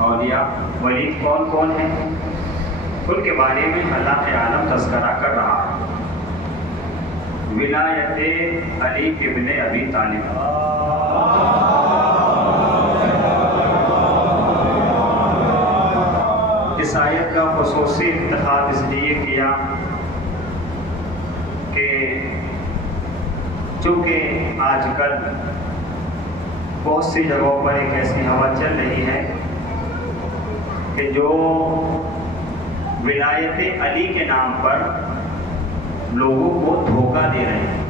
اولیاء ولی کون کون ہیں، ان کے بارے میں اللہ عالم تذکرہ کر رہا ہے۔ ولایت علی ابن ابی طالب، اس آیت کا خصوصی انتخاب اس لیے کیا کہ چونکہ آج کل بہت سی جگہوں پر ایک ایسی ہوا چل رہی ہے کہ جو ولایت علی کے نام پر لوگوں کو دھوکہ دے رہے ہیں،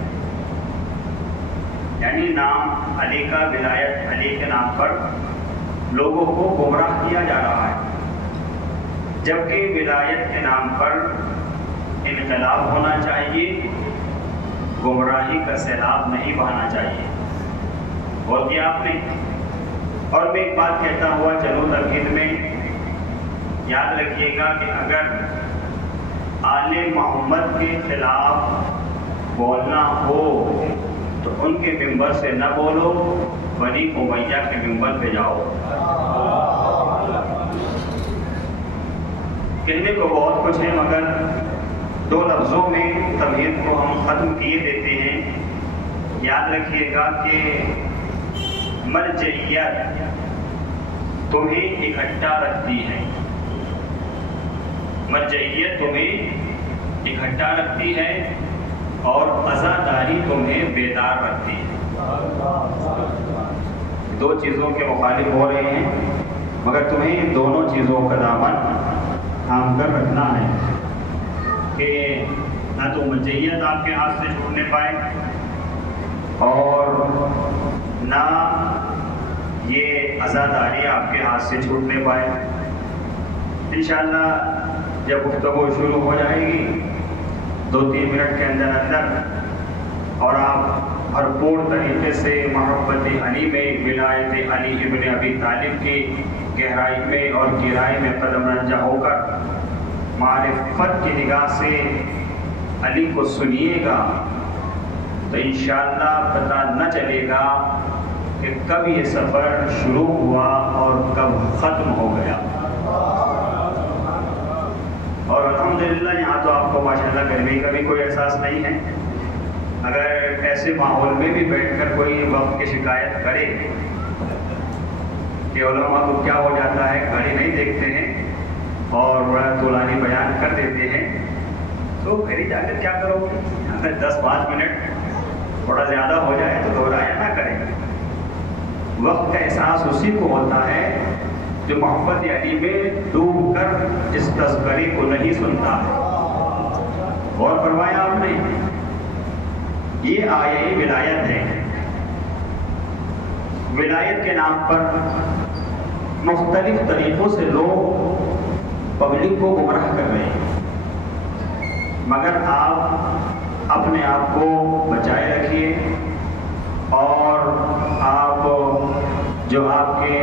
یعنی نام علی کا، ولایت علی کے نام پر لوگوں کو گمراہ کیا جا رہا ہے، جبکہ ولایت کے نام پر انقلاب ہونا چاہیے، گمراہی کا سیلاب نہیں بہانا چاہیے۔ اور کیا آپ نے، اور میں ایک بات کہتا ہوا چلو ترغیب میں، یاد رکھیے گا کہ اگر آل محمد کے خلاف بولنا ہو تو ان کے ممبر سے نہ بولو، بنی امیہ کے ممبر پہ جاؤ۔ کہنے کو بہت کچھ ہے، مگر دو لفظوں میں تمہید کو ہم ختم کیے دیتے ہیں۔ یاد رکھیے گا کہ مرجعیت تمہیں اکٹھا رکھتی ہے، مرجعیت تمہیں اکٹھا رکھتی ہے اور عزاداری تمہیں بیدار رکھتی ہے۔ دو چیزوں کے مخالف ہو رہے ہیں، مگر تمہیں ان دونوں چیزوں کا دامن تھام کر رکھنا ہے کہ نہ تو مرجعیت آپ کے ہاتھ سے چھوٹنے پائے اور نہ یہ عزاداری آپ کے ہاتھ سے چھوٹنے پائے۔ انشاءاللہ جب گفتگو شروع ہو جائے گی 2-3 منٹ کے اندر اندر، اور آپ بھرپور طریقے سے محبت علی میں، ولایت علی ابن ابی طالب کی گہرائی میں اور گہرائی میں قدم رنجہ ہو کر معرفت کی نگاہ سے علی کو سنیے گا تو انشاءاللہ پتہ نہ چلے گا کہ کب یہ سفر شروع ہوا اور کب ختم ہو گیا۔ اور الحمدللہ یہاں تو آپ کو ماشاءاللہ گرمی کا بھی کوئی احساس نہیں ہے۔ اگر ایسے ماحول میں بھی بیٹھ کر کوئی وقت کی شکایت کرے کہ علماء کو کیا ہو جاتا ہے، گھڑی نہیں دیکھتے ہیں اور بڑا طولانی بیان کر دیتے ہیں، تو گھر ہی جا کر کیا کرو گے؟ اگر 10-5 منٹ تھوڑا زیادہ ہو جائے تو دہرایا نہ کریں۔ وقت کا احساس اسی کو ہوتا ہے جو محبت علی میں ڈوب کر اس تذکرے کو نہیں سنتا ہے۔ غور فرمایا آپ نے، یہ آیہ ولایت ہے۔ ولایت کے نام پر مختلف طریقوں سے لوگ پبلک کو گمراہ کر رہے ہیں، مگر آپ اپنے آپ کو بچائے رکھیے اور آپ جو آپ کے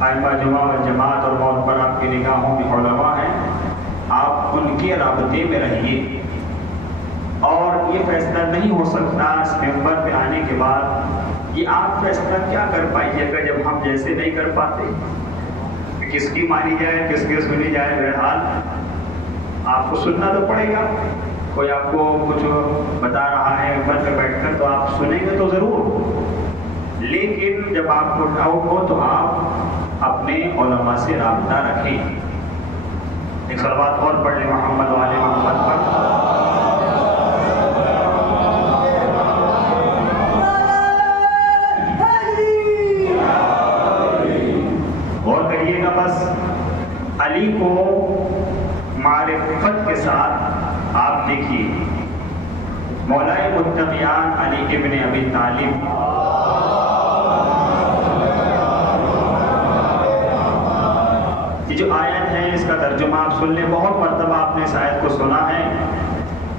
ائمہ جماع و جماعت اور موت پر آپ کی نگاہوں میں علماء ہیں، آپ ان کے رابطے میں رہیے۔ اور یہ فیصلہ نہیں ہو سکتا اس ممبر پہ آنے کے بعد، یہ آپ فیصلہ کیا کر پائیے گا جب ہم جیسے نہیں کر پاتے کہ کس کی مانی جائے کس کی سنی جائے؟ بہرحال آپ کو سننا تو پڑے گا۔ کوئی آپ کو کچھ بتا رہا ہے ممبر پہ بیٹھ کر تو آپ سنیں گے تو ضرور، لیکن جب آپ کو ڈاؤٹ ہو تو آپ اپنے علماء سے رابطہ رکھیں۔ ایک صلوات اور پڑھ لیں محمد و آل محمد پر۔ غور کریے گا، بس علی کو معرفت کے ساتھ آپ دیکھیے، مولائے متقیان علی ابن ابی طالب، یہ جو آیت ہے اس کا ترجمہ آپ سن لیں۔ بہت مرتبہ آپ نے اس آیت کو سنا ہے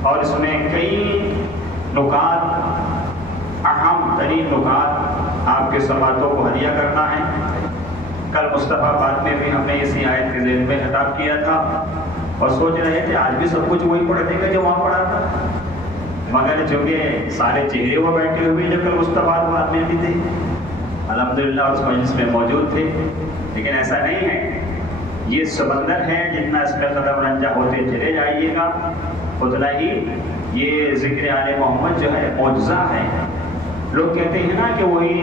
اور اس میں کئی نکات، اہم ترین نکات آپ کے سماعتوں کو ہدیہ کرنا ہے۔ کل مصطفیٰ باد میں بھی ہم نے اسی آیت کے ذہن میں خطاب کیا تھا اور سوچ رہے تھے آج بھی سب کچھ وہی پڑھ دے گا جو وہاں پڑھا تھا، مگر چونکہ سارے چہرے وہ بیٹھے ہوئے جو کل مصطفیٰ باد میں بھی تھے الحمدللہ اس مجلس میں موجود تھے، لیکن ایسا نہیں ہے، یہ سمندر ہے، جتنا اس میں قدم رنجہ ہوتے چلے جائیے گا اتنا ہی یہ ذکر آل محمد جو ہے معجزہ ہے۔ لوگ کہتے ہیں نا کہ وہی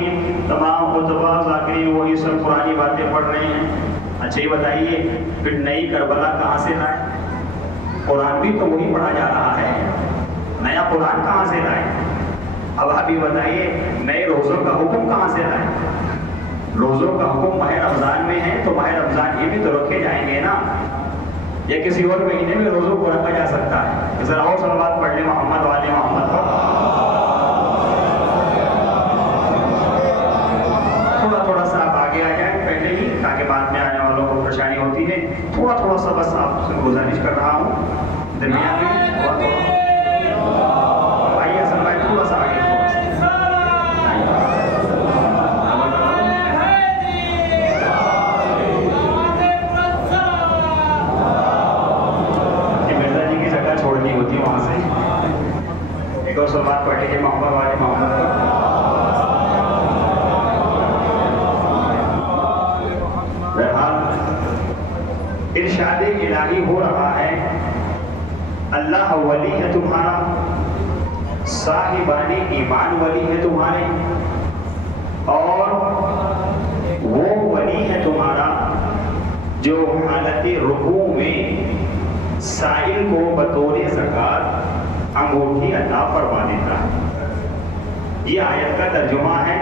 تمام خطبہ ذاکرین وہی سب پرانی باتیں پڑھ رہے ہیں۔ اچھا یہ بتائیے پھر نئی کربلا کہاں سے لائے؟ قرآن بھی تو وہی پڑھا جا رہا ہے، نیا قرآن کہاں سے لائے؟ اب آپ یہ بتائیے نئے روزوں کا حکم کہاں سے لائے؟ روزوں کا حکم ماہ رمضان میں ہے تو ماہ رمضان یہ بھی تو رکھے جائیں گے نا، یا کسی اور مہینے میں روزوں کو رکھا جا سکتا ہے؟ ذرا اور صلوات پڑھ لیں محمد والے محمد پر۔ تھوڑا سا آپ آگے آ جائیں پہلے ہی، تاکہ بعد میں آنے والوں کو پریشانی ہوتی ہے۔ تھوڑا سا بس آپ سے گزارش کر رہا ہوں درمیان میں بھائی اصل بھائی تھوڑا سا آگے مرزا جی کی جگہ چھوڑنی ہوتی ہے وہاں سے۔ ایک اور سلوات پڑھ لیجیے محمد والے محمد کو۔ ارشاد الہی ہو رہا ہے، اللہ ولی ہے تمہارا، صاحبان ایمان ولی ہے تمہارے، اور وہ ولی ہے تمہارا جو حالت رکوع میں سائل کو بطور زکوٰۃ انگوٹھی عطا فرما دیتا ہے۔ یہ آیت کا ترجمہ ہے،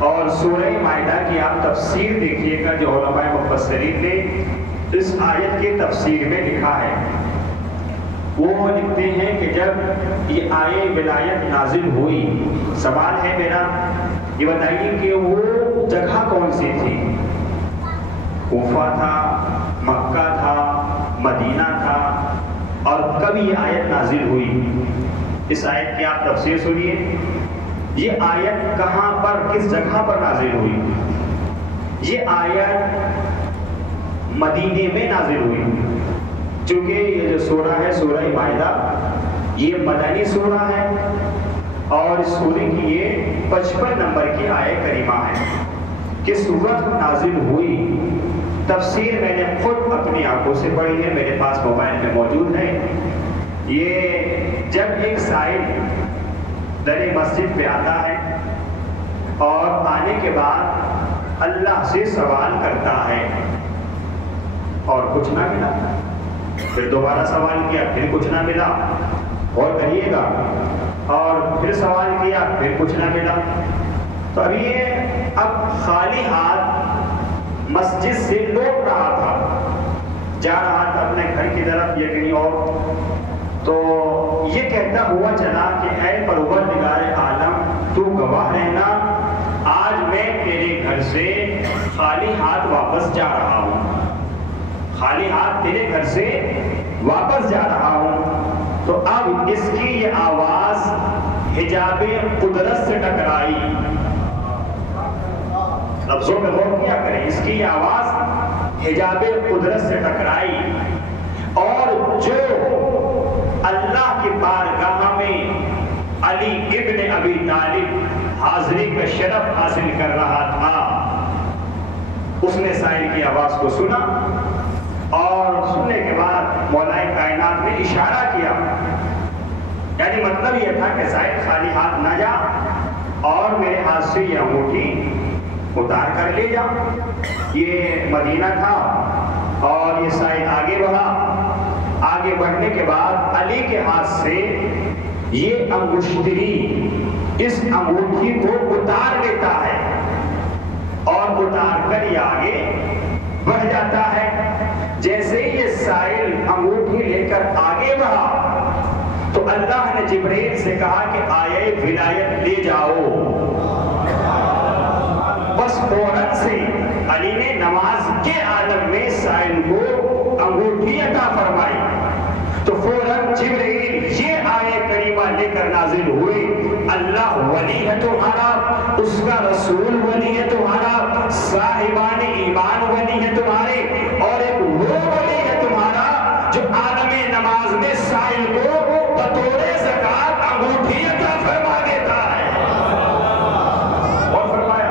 اور سورہ مائدہ کی آپ تفسیر دیکھیے گا جو علماء مفسرین نے اس آیت کی تفسیر میں لکھا ہے۔ وہ لکھتے ہیں کہ جب یہ آیے ولایت نازل ہوئی، سوال ہے میرا، یہ بتائیے کہ وہ جگہ کون سی تھی؟ کوفہ تھا، مکہ تھا، مدینہ تھا، اور کب یہ آیت نازل ہوئی؟ اس آیت کی آپ تفسیر سنیے، یہ آیت کہاں پر کس جگہ پر نازل ہوئی؟ یہ آیت مدینے میں نازل ہوئی، چونکہ یہ جو سورہ ہے سورہ مائدہ یہ مدنی سورہ ہے، اور اس سورہ کی یہ 55 نمبر کی آیت کریمہ ہے کہ سورت نازل ہوئی۔ تفسیر میں نے خود اپنی آنکھوں سے پڑھی ہے، میرے پاس موبائل میں موجود ہے۔ یہ جب ایک سائل در مسجد پہ آتا ہے اور آنے کے بعد اللہ سے سوال کرتا ہے اور کچھ نہ ملا، پھر دوبارہ سوال کیا پھر کچھ نہ ملا، اور کریے گا، اور پھر سوال کیا پھر کچھ نہ ملا، تو اب یہ اب خالی ہاتھ مسجد سے لوٹ رہا تھا، جا رہا تھا اپنے گھر کی طرف یا کہیں اور، تو یہ کہتا ہوا چلا کہ اے پروردگار عالم تو گواہ رہنا، آج میں تیرے گھر سے خالی ہاتھ واپس جا رہا ہوں، خالی ہاتھ تیرے گھر سے واپس جا رہا ہوں۔ تو اب اس کی یہ آواز حجاب قدرت سے ٹکرائی، لفظوں میں غور کیا کریں، اس کی یہ آواز حجاب قدرت سے ٹکرائی، اور جو اللہ کی بارگاہ میں علی ابن ابی طالب حاضری کا شرف حاصل کر رہا تھا، اس نے سائل کی آواز کو سنا، اور سننے کے بعد مولا کائنات نے اشارہ کیا، یعنی مطلب یہ تھا کہ سائل خالی ہاتھ نہ جا، اور میرے ہاتھ سے یہ انگوٹھی اتار کر لے جا۔ یہ مدینہ تھا، اور یہ سائل آگے بڑھا، آگے بڑھنے کے بعد علی کے ہاتھ سے یہ انگشتری اس انگوٹھی کو اتار لیتا ہے، اور اتار کر یہ آگے بڑھ جاتا ہے۔ جیسے یہ سائل انگوٹھی لے کر آگے بڑھا تو اللہ نے جبرائیل سے کہا کہ آیے ولایت لے جاؤ، بس فوراً سے علی نے نماز کے عالم میں سائل کو انگوٹھی عطا فرمائی، تو فوراً جبرائیل یہ آیے کریمہ لے کر نازل ہوئی، اللہ ولی ہے تمہارا، اس کا رسول ولی ہے تمہارا، صاحبان ایمان ولی ہے تمہارے، اور ایک وہ ولی ہے تمہارا جو عالم نماز میں سائل کو بطور زکوٰۃ انگوٹھی عطا فرما دیتا ہے۔ اور فرمایا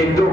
1-2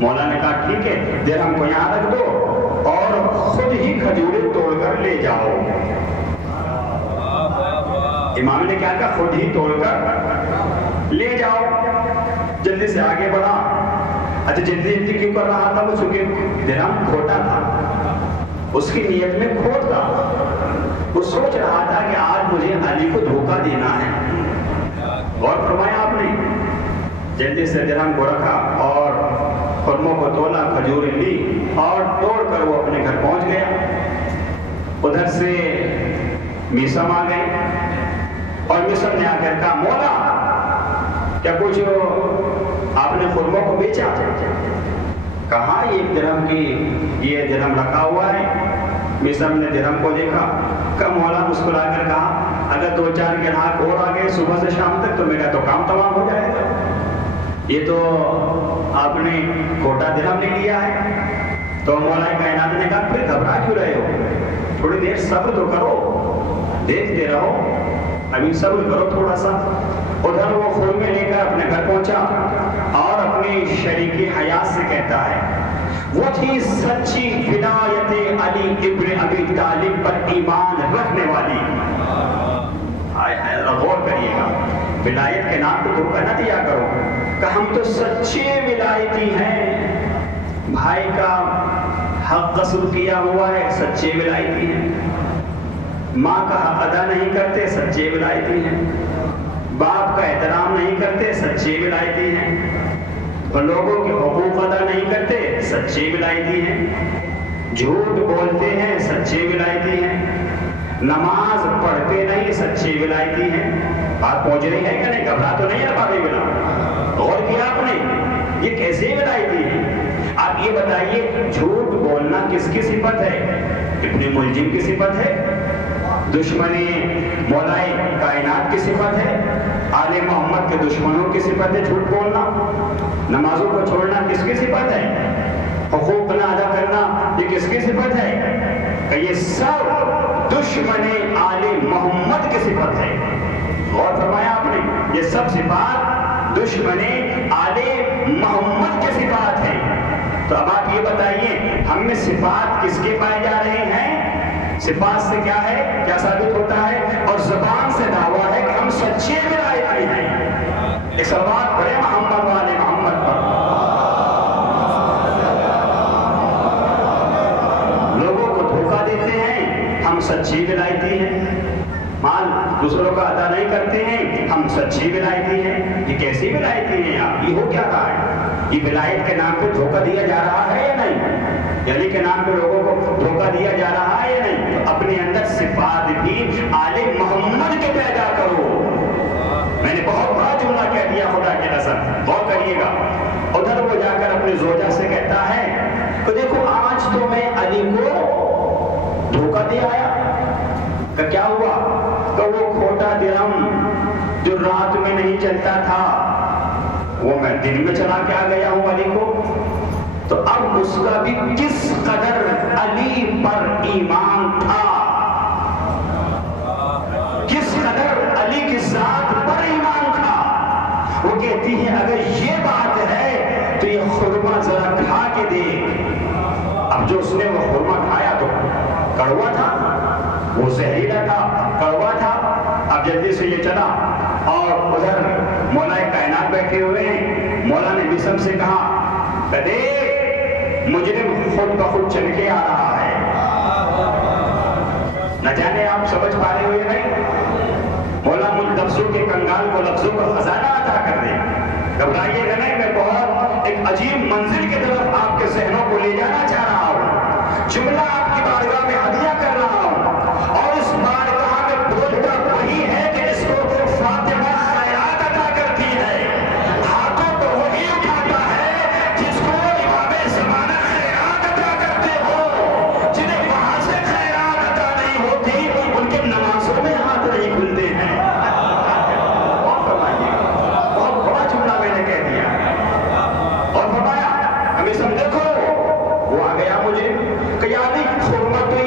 مولا نے کہا ٹھیک ہے درہم کو یہاں رکھ دو اور خود ہی کھجوریں توڑ کر لے جاؤ. امام نے کیا کہا؟ خود ہی توڑ کر لے جاؤ. جلدی سے آگے بڑھا. اچھا جلدی کیوں کر رہا تھا؟ وہ چونکہ درہم کھوٹا تھا، اس کی نیت میں کھوٹ تھا. وہ سوچ رہا تھا کہ آج مجھے علی کو دھوکہ دینا ہے. غور فرمایا آپ نے. جلدی سے درہم کو رکھا اور خرموں کو تولا، کھجوریں لی اور توڑ کر وہ اپنے گھر پہنچ گیا. ادھر سے میسم آ گئے اور میسم نے آ کر کہا مولا کیا کچھ آپ نے خرموں کو بیچا؟ کہا یہ درہم کی یہ درہم رکھا ہوا ہے. میسم نے درہم کو دیکھا. کہا مولا مسکرا کر کہا اگر 2-4 گراہک اور آ گئے صبح سے شام تک تو میرا تو کام تمام ہو جائے گا. یہ تو آپ نے کھوٹا درہم لے لیا ہے. تو مولا کائنات نے کہا پھر گھبرا کیوں رہے ہو؟ تھوڑی دیر صبر تو کرو، دیکھتے رہو، ابھی صبر کرو تھوڑا سا. ادھر وہ خرمے لے کر اپنے گھر پہنچا اور اپنی شریک حیات سے کہتا ہے وہ تھی سچی ولایت علی ابن ابی طالب پر ایمان رکھنے والی. غور کریے گا، ولایت کے نام کو دھوکہ نہ دیا کرو کہ ہم تو سچے ولایتی ہیں، بھائی کا حق غصب کیا ہوا ہے، سچے ولایتی ہیں. ماں کا حق ادا نہیں کرتے، سچے ولایتی ہیں. باپ کا احترام نہیں کرتے، سچے ولایتی ہیں. اور لوگوں کے حقوق ادا نہیں کرتے، سچے ولایتی ہیں. جھوٹ بولتے ہیں، سچے ولایتی ہیں. نماز پڑھتے نہیں، سچے ولایتی ہیں. بات پہنچ رہی ہے کہ نہیں؟ گھبرا تو نہیں ہے بابے بلا؟ غور کیا آپ نے؟ یہ کیسے ولایتی ہے؟ آپ یہ بتائیے جھوٹ بولنا کس کی صفت ہے؟ ابن ملجم کی صفت ہے؟ دشمنی مولائے کائنات کی صفت ہے؟ آل محمد کے دشمنوں کی صفت ہے جھوٹ بولنا؟ نمازوں کو چھوڑنا کس کی صفت ہے؟ حقوق نہ ادا کرنا یہ کس کی صفت ہے؟ کہ یہ سب دشمن آل محمد کی صفت ہے. غور فرمایا آپ نے؟ یہ سب صفات دشمن آل محمد کی صفات ہیں. تو اب آپ یہ بتائیے ہم میں صفات کس کے پائے جا رہے ہیں؟ صفات سے کیا ہے، کیا ثابت ہوتا ہے؟ اور زبان سے دعویٰ ہے کہ ہم سچے ولایتی ہیں. ایک صلوات پڑھے محمد والے محمد پر. لوگوں کو دھوکہ دیتے ہیں، ہم سچی ولایتی ہیں. مال دوسروں کا ادا نہیں کرتے ہیں، ہم سچی ولایتی ہیں. یہ کیسی ولایتی ہیں آپ؟ یہ ہو کیا رہا ہے؟ یہ ولایت کے نام پہ دھوکہ دیا جا رہا ہے یا نہیں؟ یعنی کے نام پہ لوگوں کو دھوکہ دیا جا رہا ہے یا نہیں؟ تو اپنے اندر صفات بھی آل محمد کے پیدا کرو. میں نے بہت بڑا جملہ کہہ دیا خدا کے قسم، غور کریے گا. ادھر وہ جا کر اپنے زوجہ سے کہتا ہے تو دیکھو آج تو میں علی کو دھوکہ دے آیا. کہ کیا ہوا؟ کہ وہ کھوٹا درہم جو رات میں نہیں چلتا تھا وہ میں دن میں چلا کے آ گیا ہوں علی کو. تو اب اس کا بھی کس قدر علی پر ایمان تھا، کس قدر علی کے ساتھ پر ایمان تھا. وہ کہتی ہے اگر یہ بات ہے تو یہ خرمہ ذرا کھا کے دیکھ. اب جو اس نے وہ خرمہ کھایا تو کڑوا تھا، وہ زہریلا تھا، کڑوا تھا. اب جلدی سے یہ چلا اور ادھر مولا کائنات بیٹھے ہوئے ہیں. مولا نے میسم سے کہا کہ دیکھ مجرم خود بخود چل کے آ رہا ہے. نہ جانے آپ سمجھ پا رہے ہوئے نہیں؟ مولا مجھ لفظوں کے کنگال کو لفظوں کا خزانہ عطا کر دے. گھبرائیے گا نہیں، میں بہت ایک عجیب منزل کی طرف آپ کے ذہنوں کو لے جانا چاہ رہا ہوں. جملہ آپ کی بارگاہ میں ہدیہ کر رہا ہوں اور اس بارگاہ میں بولتا وہی ہے کہ اس کو فاطمہ خیرات عطا کرتی ہے. ہاتھوں کو وہی اٹھاتا ہے جس کو امام زمانہ خیرات عطا کرتے ہو. جنہیں وہاں سے خیرات عطا نہیں ہوتی ان کے نمازوں میں ہاتھ نہیں کھلتے ہیں. بہت بڑا جملہ میں نے کہہ دیا اور فرمایا ہمیں سمجھو وہ آ گیا مجھے کہ یعنی خرمہ تو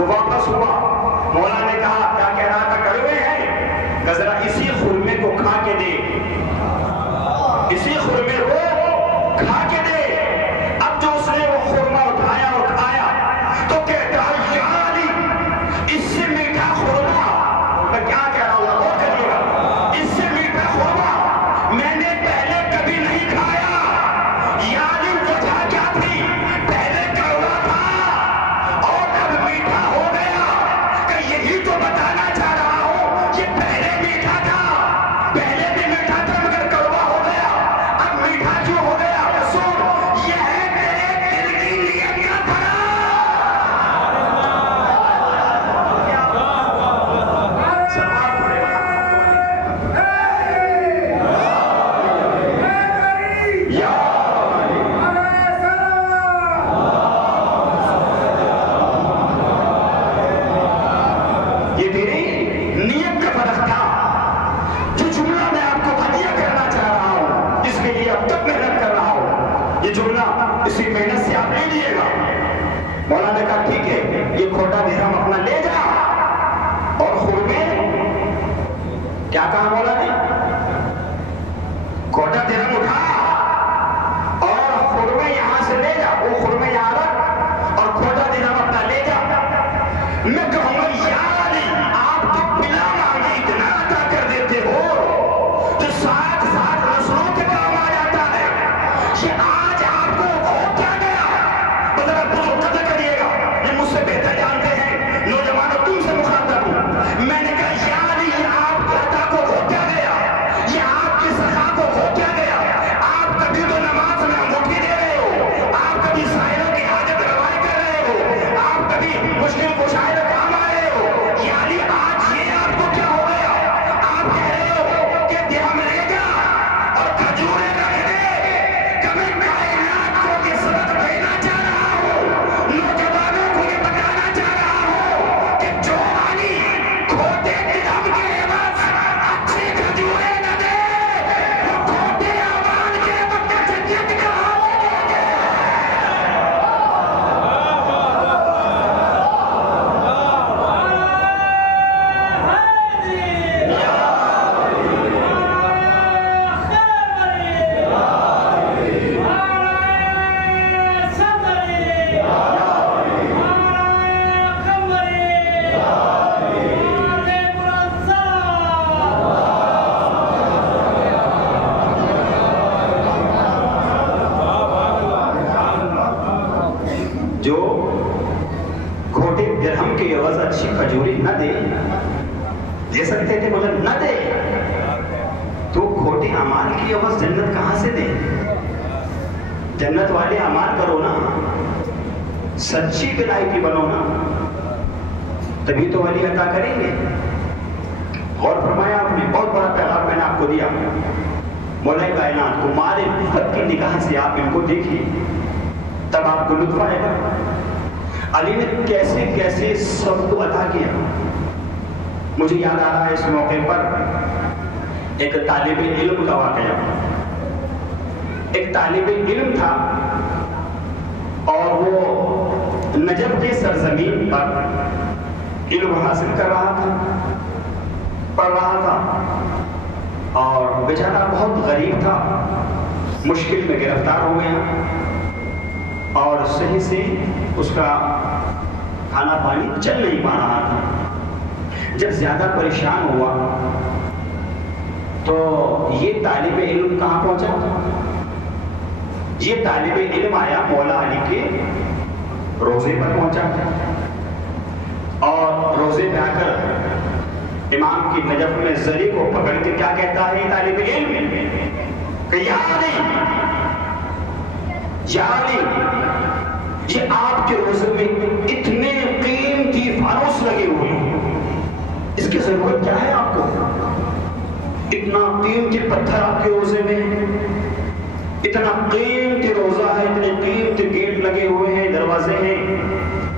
وہ واپس ہوا. مولا نے کہا کیا کہہ رہا تھا؟ کڑوے ہیں، کہ ذرا اسی خرمے کو کھا کے دے، اسی خرمے کو کھا کے دے. اب جو اس نے وہ خرما اٹھایا اور کھایا تو کہتا ہے یا علی اس سے میٹھا خرما، میں کیا کہہ رہا ہوں غور کریے گا، اس سے میٹھا خرما میں نے پہلے کبھی نہیں کھایا. یا علی وجہ کیا تھی؟ پہلے کڑوا تھا اور اب میٹھا ہو گیا. کہ یہی تو بتانا چاہ رہا ہوں، یہ پہلے میٹھا تھا، پہلے بھی میٹھا تھا مگر کڑوا ہو گیا، اب میٹھا کیوں ہو گیا؟ رسول یہ ہے تیرے دل کی نیت کا فرق. یہ تیری نیت کا فرق تھا. جو جملہ میں آپ کو ہدیہ کرنا چاہ رہا ہوں، جس کے لیے اب تک محنت کر رہا ہوں، یہ جملہ اسی محنت سے آپ لے لیے گا. مولا نے کہا ٹھیک ہے، یہ کھوٹا درہم اپنا لے جا اور خرمے. کیا کہا مولا نے؟ کھوٹا درہم اٹھا اور خرمے یہاں سے لے جا. وہ خرمے یہاں رکھ اور کھوٹا درہم اپنا لے جا. میں کہوں گا یا علی آپ تو بلا مانگے اتنا عطا کر دیتے ہو جو 60 نسلوں کے کام آ جاتا ہے. یہ آج آپ کو ہو کیا گیا؟ ذرا بزرگ قدر کریے گا، یہ مجھ سے بہتر جانتے ہیں. نوجوانوں تم سے مخاطب ہوں. میں نے کہا یا علی یہ آپ کے عطا کو ہو کیا گیا؟ یہ آپ کی سخا کو ہو کیا گیا؟ آپ کبھی تو نماز میں انگوٹھی دے رہے ہو، آپ کبھی سائلوں کی حاجت روائی کر رہے ہو، آپ کبھی مشکل کشائی میں کام آ رہے ہو. یعنی آج یہ آپ کو کیا ہو گیا؟ آپ کہہ رہے ہو کہ درہم لے جا اور کھجوریں رکھ دے. کہ میں کائنات کو یہ سبق دینا چاہ رہا ہوں، نوجوانوں کو یہ بتانا چاہ رہا ہوں کہ جو علی کھوٹے درہم کے عوض اچھی کھجوریں نہ دے، وہ کھوٹے اعمال کے عوض جنت کا حال دے دے. جو کھوٹے درہم کے عوض اچھی کھجوری نہ دے سکتے تھے مگر نہ دے، تو کھوٹے اعمال کی عوض جنت کہاں سے دے؟ جنت والے اعمال کرو نا، سچی ولایتی بنو نا، تبھی تو ولی عطا کریں گے. غور فرمایا آپ نے، بہت بڑا پیغام میں نے آپ کو دیا. مولا کائنات کو معرفت کی نگاہ سے آپ ان کو دیکھیے، تب آپ کو لطف آئے گا. علی نے کیسے کیسے سب کو عطا کیا. مجھے یاد آ رہا ہے اس موقع پر ایک طالب علم کا واقعہ. ایک طالب علم تھا اور وہ نجف کی سرزمین پر علم حاصل کر رہا تھا، پڑھ رہا تھا، اور بیچارہ بہت غریب تھا، مشکل میں گرفتار ہو گیا اور صحیح سے اس کا کھانا پانی چل نہیں پا رہا تھا. جب زیادہ پریشان ہوا تو یہ طالب علم کہاں پہنچا؟ یہ طالب علم آیا مولا علی کے روزے پر پہنچا اور روزے پہ آ کر امام کی نجف میں زری کو پکڑ کے کیا کہتا ہے یہ طالب علم کہ یا علی یہ آپ کے روزے میں اتنے قیمتی فانوس لگے ہوئے ہیں، اس کی ضرورت کیا ہے آپ کو؟ اتنا قیمتی پتھر آپ کے روزے میں، اتنا قیمتی روزہ ہے، اتنے قیمتی گیٹ لگے ہوئے ہیں، دروازے ہیں،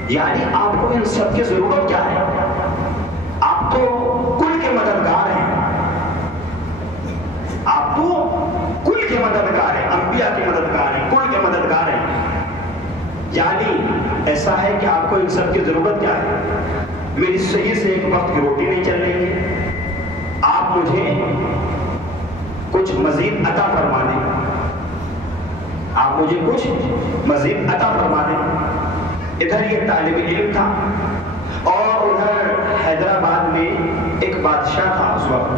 یعنی آپ کو ان سب کی ضرورت کیا ہے؟ آپ تو کل کے مددگار ہیں، آپ تو کل کے مددگار ہیں، انبیاء کے مددگار ہیں، کل کے مددگار ہیں. یعنی ایسا ہے کہ آپ کو ان سب کی ضرورت کیا ہے؟ میری صحیح سے ایک وقت کی روٹی نہیں چل رہی ہے، آپ مجھے کچھ مزید عطا فرما دیں، آپ مجھے کچھ مزید عطا فرما دیں۔ ادھر یہ طالب علم تھا اور ادھر حیدرآباد میں ایک بادشاہ تھا اس وقت،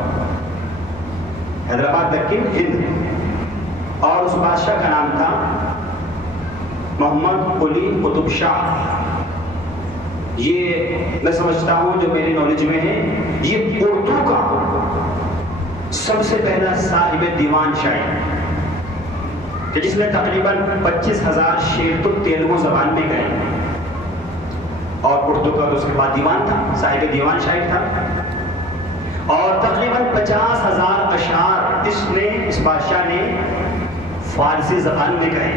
حیدرآباد دکن ہند، اور اس بادشاہ کا نام تھا محمد قلی قطب شاہ۔ یہ میں سمجھتا ہوں جو میری نالج میں ہے، یہ اردو کا سب سے پہلا صاحب دیوان شاعر کہ جس نے تقریباً 25,000 شعر تو تیلگو زبان میں گئے، اور اردو کا تو اس کے بعد دیوان تھا، صاحب دیوان شاعر تھا، اور تقریباً 50,000 اشعار اس بادشاہ نے فارسی زبان میں کہے۔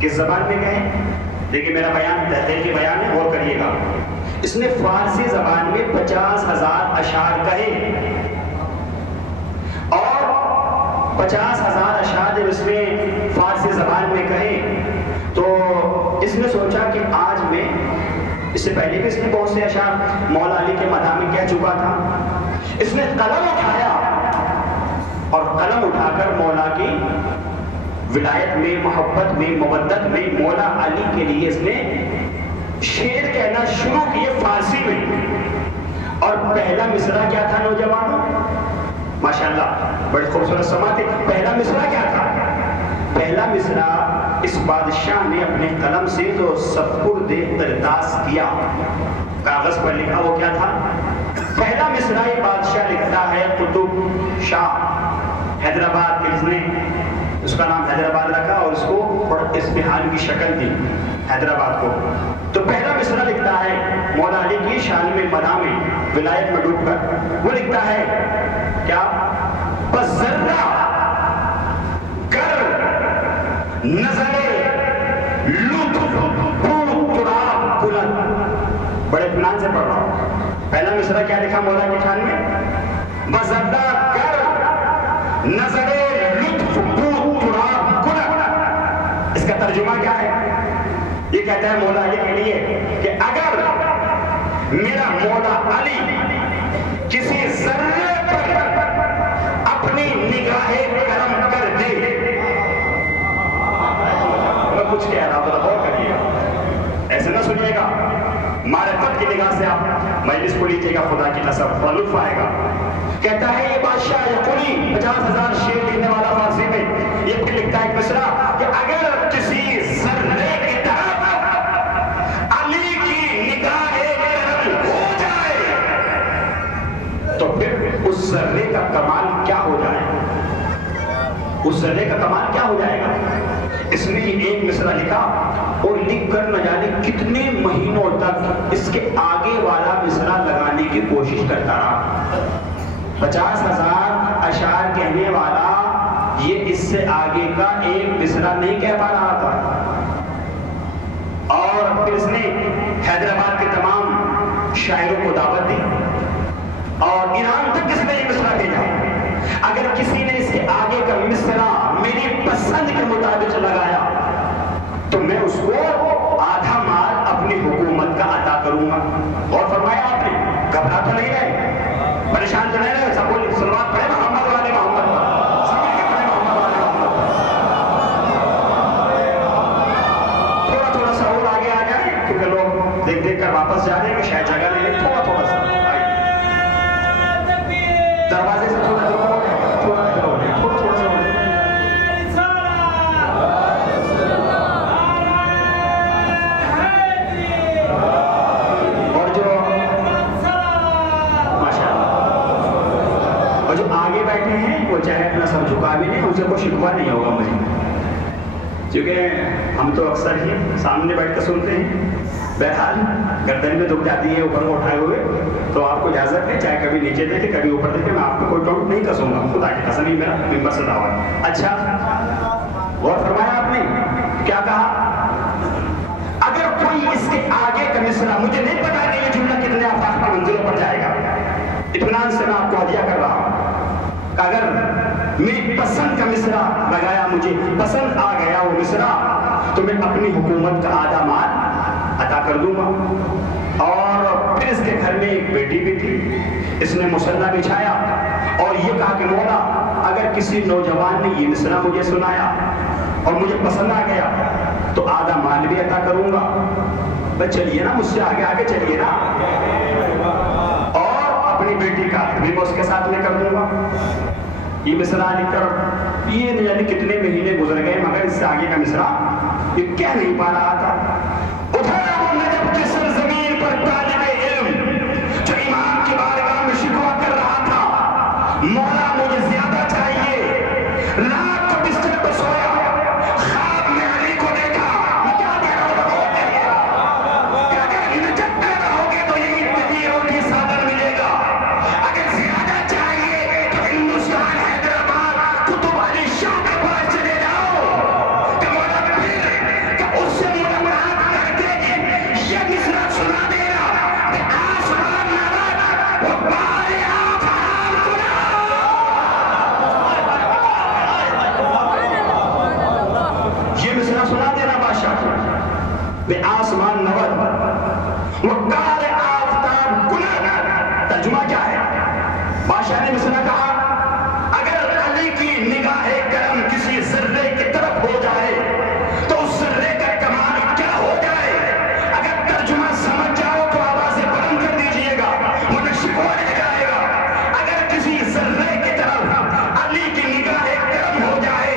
کس زبان میں کہے؟ دیکھیں میرا بیان تحقیقی بیان ہے، غور کریے گا۔ اس نے فارسی زبان میں 50,000 اشعار کہے، اور 50,000 اشعار جب اس نے فارسی زبان میں کہے تو اس نے سوچا کہ آج میں، اس سے پہلے بھی اس نے بہت سے اشعار مولا علی کے مدح میں کہہ چکا تھا، اس نے قلم اٹھایا اور قلم اٹھا کر مولا کی ولایت میں، محبت میں، مودت میں مولا علی کے لیے اس نے شعر کہنا شروع کیے فارسی میں۔ اور پہلا مصرع کیا تھا نوجوانوں؟ ماشاءاللہ بڑے خوبصورت سماعت ہے۔ پہلا مصرع کیا تھا؟ پہلا مصرع اس بادشاہ نے اپنے قلم سے جو سپرد قرطاس کیا، کاغذ پر لکھا، وہ کیا تھا؟ پہلا مصرع یہ بادشاہ لکھتا ہے قطب شاہ حیدرآباد کے، جس نے اس کا نام حیدرآباد رکھا اور اس کو اصفہان کی شکل دی حیدرآباد کو۔ تو پہلا مصرع لکھتا ہے مولا علی کی شان میں، مدح میں، ولایت میں ڈوب کر، وہ لکھتا ہے کیا؟ بس ذرہ گر نظر لطف تراب بلند، بڑے اطمینان سے پڑھ رہا ہوں۔ پہلا مصرع کیا لکھا مولا کی شان میں؟ بس ذرہ گر نظر لطف تراب بلند۔ اس کا ترجمہ کیا ہے؟ یہ کہتا ہے مولا علی کے لیے کہ اگر میرا مولا علی کسی ذرے پر اپنی نگاہ کرم کر دے، میں کچھ کہہ رہا ہوں، غور کریے گا، ایسے نہ سنیے گا، معرفت کی نگاہ سے آپ مجلس کو لیجیے گا، خدا کی قسم لطف آئے گا۔ کہتا ہے یہ بادشاہ یہ قلی 50,000 شعر لکھنے والا فارسی میں، یہ پھر لکھتا ہے ایک مصرع کہ اگر کسی ذرے کی طرف علی کی نگاہ کرم ہو جائے تو پھر اس ذرے کا کمال کیا ہو جائے گا؟ اس ذرے کا کمال کیا ہو جائے گا؟ اس نے یہ ایک مصرع لکھا اور لکھ کر نہ جانے کتنے مہینوں تک اس کے آگے والا مصرع لگانے کی کوشش کرتا رہا۔ 50,000 اشعار کہنے والا یہ اس سے آگے کا ایک مصرع نہیں کہہ پا رہا تھا، اور پھر اس نے حیدرآباد کے تمام شاعروں کو دعوت دی اور ایران تک اس نے یہ مصرع بھیجا، اگر کسی نے اس کے آگے کا مصرع میری پسند کے مطابق لگایا تو میں اس کو آدھا مال اپنی حکومت کا عطا کروں گا۔ اور فرمایا آپ نے، گھبرا تو نہیں رہے، پریشان تو نہیں رہے، سب بولے سلوات پڑھے محمد والے محمد، تھوڑا تھوڑا سا اور آگے آ جائے کیونکہ لوگ دیکھ دیکھ کر واپس جا رہے ہیں کہ شاید جگہ نہیں ہے، تھوڑا تھوڑا سا دروازے سے تھوڑا تھوڑا ہو جائے، تھوڑا تھوڑا ہو جائے، تھوڑا تھوڑا سا ہو جائے۔ اور جو جو آگے بیٹھے ہیں وہ چاہے اپنا سر جھکا بھی نہیں، ان سے کوئی شکوہ نہیں ہوگا مجھے، کیونکہ ہم تو اکثر ہی سامنے بیٹھ کر سنتے ہیں۔ بہرحال گردن میں دکھ جاتی ہے اوپر کو اٹھائے ہوئے، تو آپ کو اجازت ہے چاہے کبھی نیچے دیکھے کبھی اوپر دیکھے، میں آپ کو کوئی ٹونٹ نہیں کسوں گا، خدا کی قسم ہی میرا ممبر سے دعوت۔ اچھا غور فرمایا آپ نے کیا کہا؟ اگر کوئی اس کے آگے کا مصرع، مجھے نہیں پتا کہ یہ جملہ کتنے آفاق کی منزلوں پر جائے گا، اطمینان سے میں آپ کو ہدیہ کر رہا ہوں کہ اگر میری پسند کا مصرع لگایا، مجھے پسند آ گیا وہ مصرع، تو میں اپنی حکومت کا آدھا مال عطا کر دوں گا. اور پھر اس کے گھر میں ایک بیٹی بھی تھی. اس نے مصلہ بچھایا اور یہ کہا کہ مولا اگر کسی نوجوان نے یہ مصرع مجھے سنایا اور مجھے پسند آ گیا تو آدھا مال بھی عطا کروں گا. بس چلیے نا مجھ سے آگے آگے چلیے نا. اور اپنی بیٹی کا بھی میں اس کے ساتھ میں کر دوں گا. یہ مصرع لکھ کر یہ یعنی کتنے مہینے گزر گئے مگر اس سے آگے کا مصرع یہ کہہ نہیں پا رہا تھا. ادھر وہ نجف کی سرزمین پر طالب علم جو امام کی بارگاہ میں شکوہ کر رہا تھا مولا مجھے زیادہ چاہیے. رات کو بستر پر سویا خواب میں علی کو دیکھا. کیا دیکھا جب پیدا ہوگے تو یہی تدیر روٹی سادر ملے گا. اگر زیادہ چاہیے تو ہندوستان حیدرآباد کتب علی شاہ کے پاس چلے جاؤ کہ مولا پھر کہ اس سے ملاقات کر کے یہ مصرع سنا دینا کہ آسمان نرد وہ بارے آپ حرام کنا. یہ مصرع سنا دینا بادشاہ کو بے آسمان نرد وہ کار آفتاب کنا. ترجمہ کیا ہے؟ بادشاہ نے مصرع کہا اگر علی کی نگاہ کرم کسی ذرے کی طرف ہو جائے تو اس ذرے کا کمال کیا ہو جائے. اگر ترجمہ سمجھ جاؤ تو آوازیں بلند کر دیجئے گا ورنہ شکوہ رہ جائے گا. اگر کسی ذرے کی طرف علی کی نگاہ کرم ہو جائے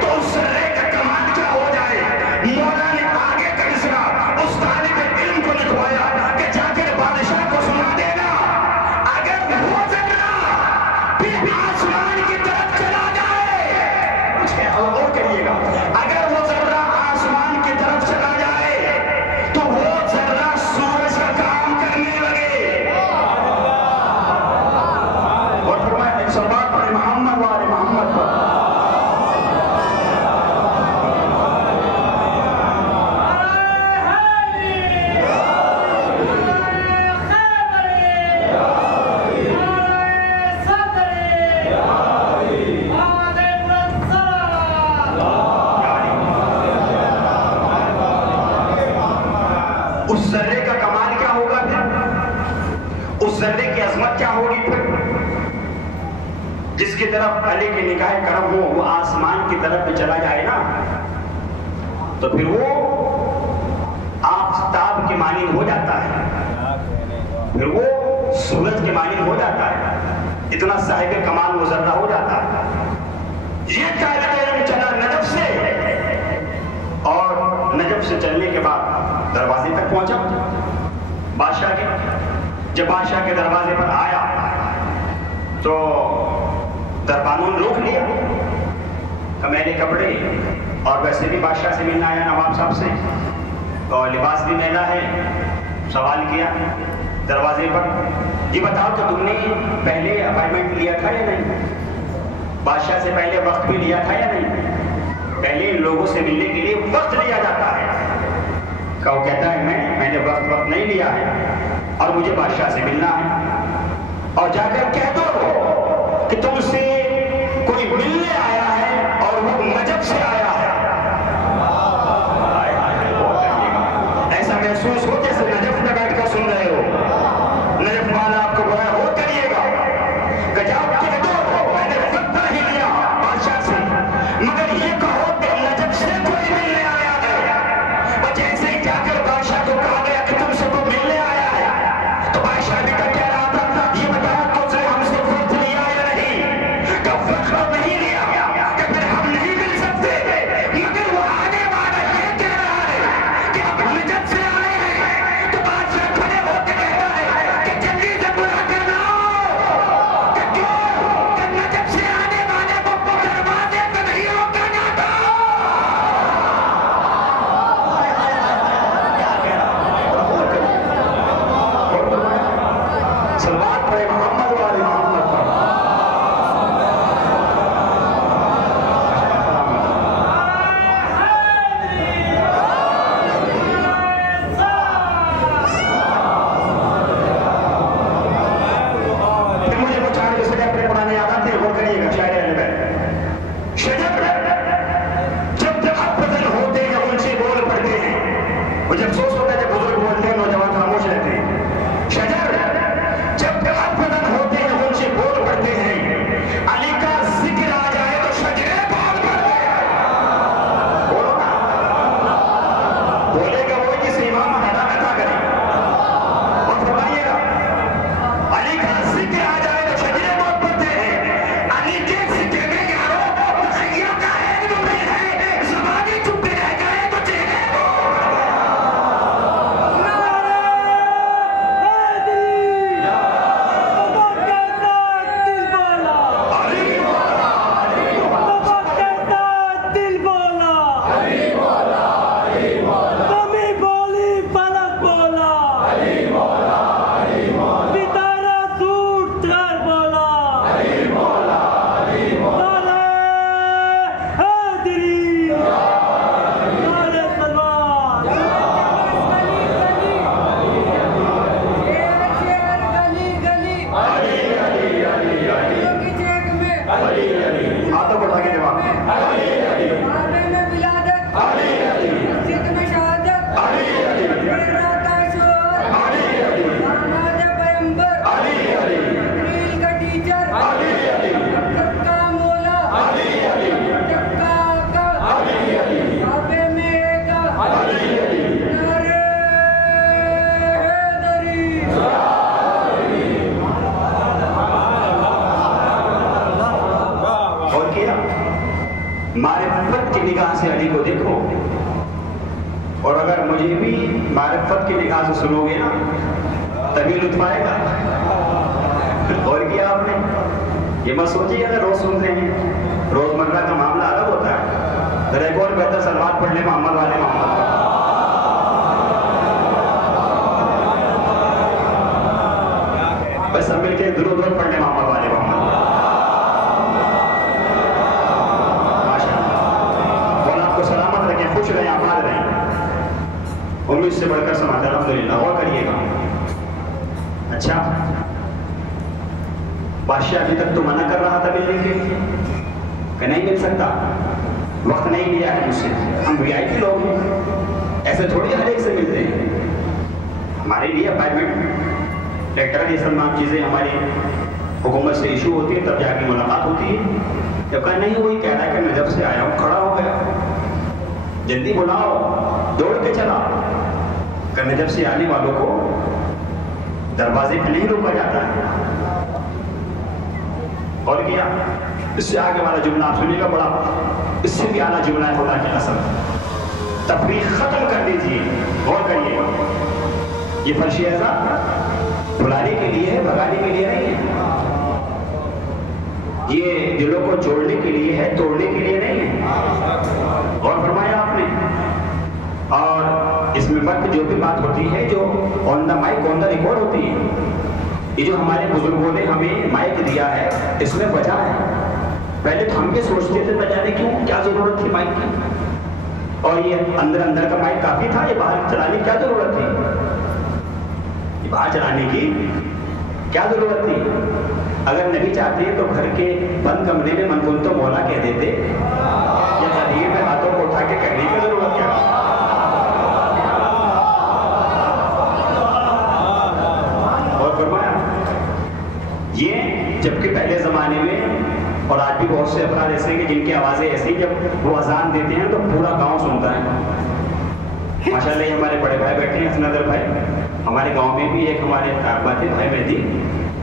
تو اس ذرے کا کمال کیا ہو جائے. مولا نے آگے کا مصرع اس طالب علم کو لکھوایا کہ جا کر بادشاہ کو سنا دینا اگر وہ ذرہ پھر آسمان کی طرف چلا جائے. اور کریے گا اگر وہ ذرہ آسمان کی طرف چلا جائے تو وہ ذرہ سورج کا کام کرنے لگے. اور فرمایا ایک صلوات پڑھے محمد و آل محمد پر. اس ذرے کا کمال کیا ہوگا پھر؟ اس ذرے کی عظمت کیا ہوگی پھر؟ جس کی طرف علی کی نگاہ کرم ہو وہ آسمان کی طرف بھی چلا جائے نا تو پھر وہ آفتاب کی مانند ہو جاتا ہے. پھر وہ سورج کی مانند ہو جاتا ہے. اتنا صاحب کمال وہ ذرہ ہو جاتا ہے. یہ طالب علم چلا نجف سے اور نجف سے چلنے کے بعد دروازے تک پہنچا بادشاہ کے. جب بادشاہ کے دروازے پر آیا تو دربانوں نے روک لیا کہ میلے کپڑے اور ویسے بھی بادشاہ سے ملنا آیا نواب صاحب سے اور لباس بھی میلا ہے. سوال کیا دروازے پر یہ بتاؤ کہ تم نے پہلے اپائنٹمنٹ لیا تھا یا نہیں. بادشاہ سے پہلے وقت بھی لیا تھا یا نہیں. پہلے ان لوگوں سے ملنے کے لیے وقت لیا جاتا ہے. وہ کہتا ہے میں نے وقت نہیں لیا ہے اور مجھے بادشاہ سے ملنا ہے. اور جا کر کہہ دو کہ تم سے کوئی ملنے آیا ہے اور وہ نجف سے آیا ہے. ایسا محسوس ہو جیسے نجف میں بیٹھ کر سن رہے ہو. نجف والا آپ کو بڑا ہو کریے گا کہ جاؤ کہہ دو میں نے وقت نہیں لیا بادشاہ سے مگر یہ کہو کہ نجف سے کوئی ملنے آیا ہے. اور جیسے ہی جا کر بادشاہ کو کہا گیا کہ تم سے کوئی ملنے آیا ہے تو بادشاہ بھی کہہ رہا تھا یہ بتاؤ تم سے ہم سے وقت لیا یا نہیں. کہ وقت نہیں لیا کہ پھر ہم نہیں مل سکتے مگر وہ آنے والا یہ کہہ رہا ہے کہ اب نجف سے آئے ہیں. تو بادشاہ کھڑے ہو کے کہتا ہے کہ جلدی سے پورا کرنا کہ کیوں کہ نجف سے آنے والے کو دروازے پہ نہیں روکا جاتا. صلوات پڑھے محمد و آل محمد پر. پھر مجھے وہ چار جیسے کہ اپنے پرانے یاد آتے ہیں وہ کریے گا شاعر اہل بیت. شجر جب درخت پتن ہوتے ہیں ان سے بول پڑتے ہیں. مجھے افسوس ہوتا ہے جب مجھے بھی معرفت کی نگاہ سے سنوگے نا تبھی لطف آئے گا. اور کیا آپ نے یہ مت سوچیے اگر روز سنتے ہیں روزمرہ کا معاملہ الگ ہوتا ہے. ذرا ایک اور بہتر صلوات پڑھ لیں محمد والے محمد. بس سب مل کے درود پڑھ لیں محمد والے محمد. ماشاء اللہ. مولا آپ کو سلامت رکھیں, خوش رہیں, آباد رہیں. امید سے بڑھ کر سماعت الحمدللہ. اور کریے گا. اچھا بادشاہ ابھی تک تو منع کر رہا تھا ملنے کے لیے کہ نہیں مل سکتا, وقت نہیں لیا ہے مجھ سے. ہم وی آئی پی لوگ ہیں, ایسے تھوڑی ہر ایک سے ملتے ہیں. ہمارے لیے اپائنٹمنٹ لیٹر یہ سب تمام چیزیں ہماری حکومت سے ایشو ہوتی ہے, تب جا کے ملاقات ہوتی ہے. جب کہا نہیں وہی کہہ رہا ہے کہ میں جب سے آیا ہوں کھڑا ہو گیا, جلدی بلاؤ, دوڑ کے چلا. کہ نجف سے آنے والوں کو دروازے پہ نہیں روکا جاتا ہے. اور کیا اس سے آگے والا جملہ آپ سنیے گا, بڑا اس سے بھی اعلیٰ جملہ ہے خدا کی قسم. تفریق ختم کر دیجیے, غور کریے گا. یہ فرشی ایسا بلانے کے لیے ہے, بھگانے کے لیے نہیں ہے. یہ دلوں کو جوڑنے کے لیے ہے, توڑنے کے لیے نہیں ہے. غور فرمایا آپ نے. اور اس میں وقت جو بھی بات ہوتی ہے جو آن the mic on the record ہوتی ہے, یہ جو ہمارے بزرگوں نے ہمیں مائک دیا ہے اس میں وجہ ہے. پہلے تو ہم یہ سوچتے تھے بجانے کیوں, کیا ضرورت تھی مائک کی, اور یہ اندر کا مائک کافی تھا, یہ باہر چلانے کی کیا ضرورت تھی, یہ باہر چلانے کی کیا ضرورت تھی. اگر نبی چاہتے تو گھر کے بند کمرے میں من کن تو مولا کہہ دیتے, یا قدیر میں ہاتھوں کو اٹھا کے کہنے کی ضرورت کیا. اور فرمایا یہ جبکہ پہلے زمانے میں اور آج بھی بہت سے افراد ایسے ہیں جن کی آوازیں ایسی, جب وہ اذان دیتے ہیں تو پورا گاؤں سنتا ہے. ماشاءاللہ یہ ہمارے بڑے بھائی بیٹھے ہیں, حسن بھائی. ہمارے گاؤں میں بھی ایک ہمارے صاحبہ تھے بھائی مہدی,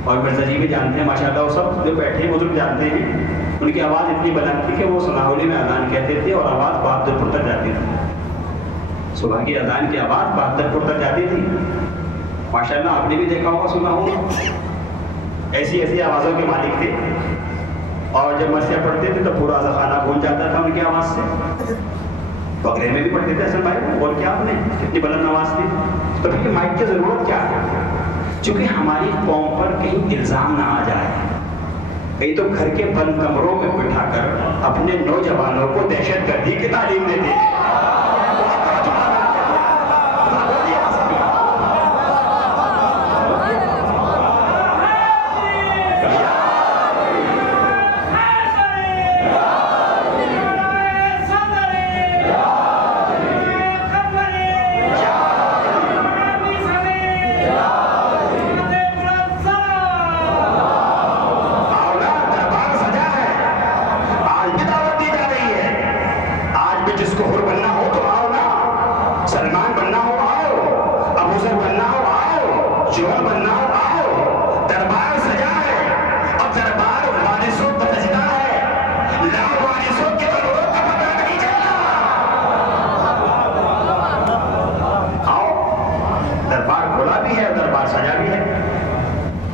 اور مرزا جی بھی جانتے ہیں ماشاءاللہ. وہ سب جو بیٹھے ہیں بزرگ جانتے ہیں. ان کی آواز اتنی بلند تھی کہ وہ سناولی میں اذان کہتے تھے اور آواز بہادرپور تک جاتی تھی. صبح کی اذان کی آواز بہادرپور تک جاتی تھی. ماشاءاللہ آپ نے بھی دیکھا ہوگا, سنا ہوگا. ایسی ایسی آوازوں کے مالک تھے, اور جب مرثیہ پڑھتے تھے تو پورا خانہ گونج جاتا تھا ان کی آواز سے. بغرے میں بھی پڑھتے تھے حسن بھائی, اور کیا آپ نے کتنی بلند آواز تھی. تو پھر مائک کی ضرورت کیا ہے, چونکہ ہماری قوم پر کہیں الزام نہ آ جائے, کہیں تو گھر کے بند کمروں میں بٹھا کر اپنے نوجوانوں کو دہشت گردی کی تعلیم دیتے ہیں.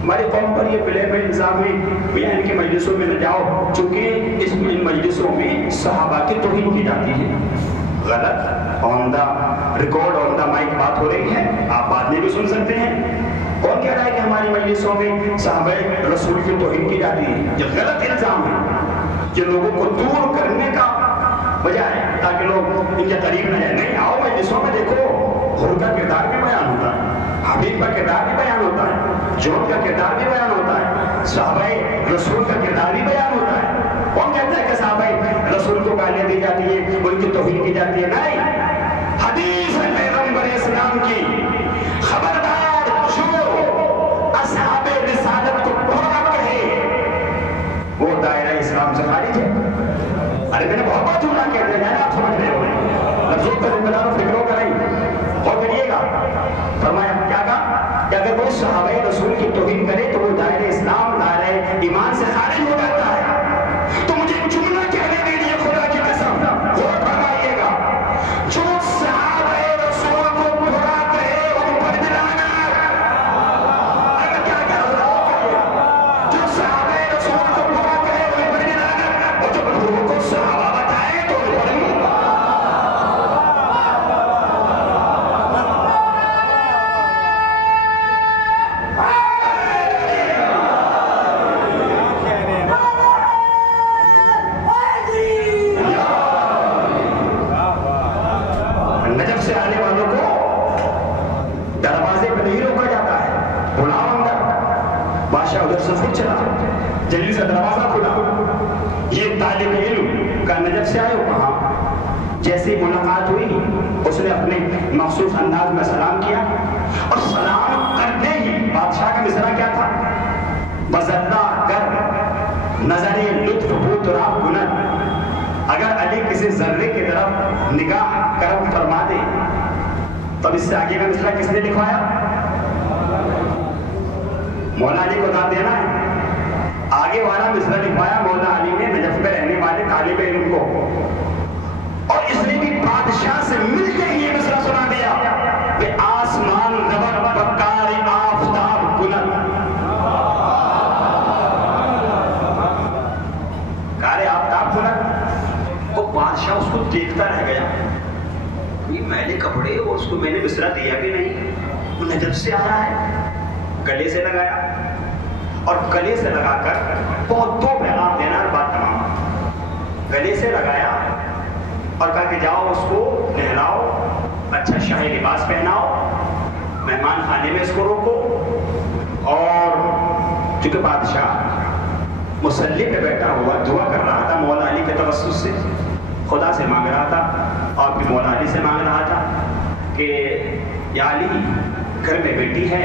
ہماری قوم پر یہ پلے میں الزام ہے میاں ان کی مجلسوں میں نہ جاؤ, چونکہ اس ان مجلسوں میں صحابہ کی توہین کی جاتی ہے. غلط, آن the record on the mic بات ہو رہی ہے, آپ بعد میں بھی سن سکتے ہیں. کون کہہ رہا ہے کہ ہماری مجلسوں میں صحابہ رسول کی توہین کی جاتی ہے؟ یہ غلط الزام ہے, یہ لوگوں کو دور کرنے کا وجہ ہے تاکہ لوگ ان کے قریب نہ جائیں. نہیں, آؤ مجلسوں میں دیکھو, حور کا کردار بھی بیان ہوتا ہے, حبیب کا کردار بھی بیان ہوتا ہے, جون کا کردار بھی بیان ہوتا ہے, صحابہ رسول کا کردار بھی بیان ہوتا ہے. کون کہتا ہے کہ صحابہ رسول کو گالیاں دی جاتی ہے, ان کی توہین کی جاتی ہے؟ نہیں, حدیث ہے پیغمبر اسلام کی, خبردار جو اصحاب رسالت کو برا کہے وہ دائرہ اسلام سے خارج ہے. ارے میں نے بہت بہت جملہ کہہ دیا ہے, آپ سمجھ رہے ہو لفظوں کا ذمہ دار فکروں کا نہیں. اور کریے گا, فرمایا کیا کہا کہ اگر وہ صحابہ رسول کی توہین کرے تو وہ دائرہ اسلام, دائرہ ایمان سے خارج ہو جاتا ہے. تو مجھے جملہ کہنے کے لیے خدا کی قسم غور فرمائیے گا, جو صحابہ رسول سے خود چلا، جلدی سے دروازہ کھلا، یہ طالب علم کا نجف سے آئے ہو کہاں؟ جیسی ملاقات ہوئی اس نے اپنے مخصوص انداز میں سلام کیا، اور سلام کرتے ہی بادشاہ کا مصرع کیا تھا؟ بزدہ گر نظر لطف بو ترا کنن، اگر علی کسی ذرے کی طرف نگاہ کرم فرما دے، تب اس سے آگے کا مصرع کس نے لکھوایا؟ مولا علی کو داد دینا ہے، آگے والا مصرع لکھوایا مولا علی نے نجف میں رہنے والے طالب علم کو، اور اس نے بھی بادشاہ سے ملتے ہی یہ مصرع سنا دیا کہ آسمان نور بکار آفتاب کنن، کارے آفتاب کنن۔ وہ بادشاہ اس کو دیکھتا رہ گیا، یہ میلے کپڑے اور اس کو میں نے مصرع دیا بھی نہیں، وہ نجف سے آیا ہے، گلے سے لگایا، اور گلے سے لگا کر بہت دو پیغام دینا اور بات تمام، گلے سے لگایا اور کہا کہ جاؤ اس کو نہلاؤ، اچھا شاہی لباس پہناؤ، مہمان خانے میں اس کو روکو، اور چونکہ بادشاہ مصلی پہ بیٹھا ہوا دعا کر رہا تھا مولا علی کے توسط سے، خدا سے مانگ رہا تھا اور پھر مولا علی سے مانگ رہا تھا کہ یا علی گھر میں بیٹی ہے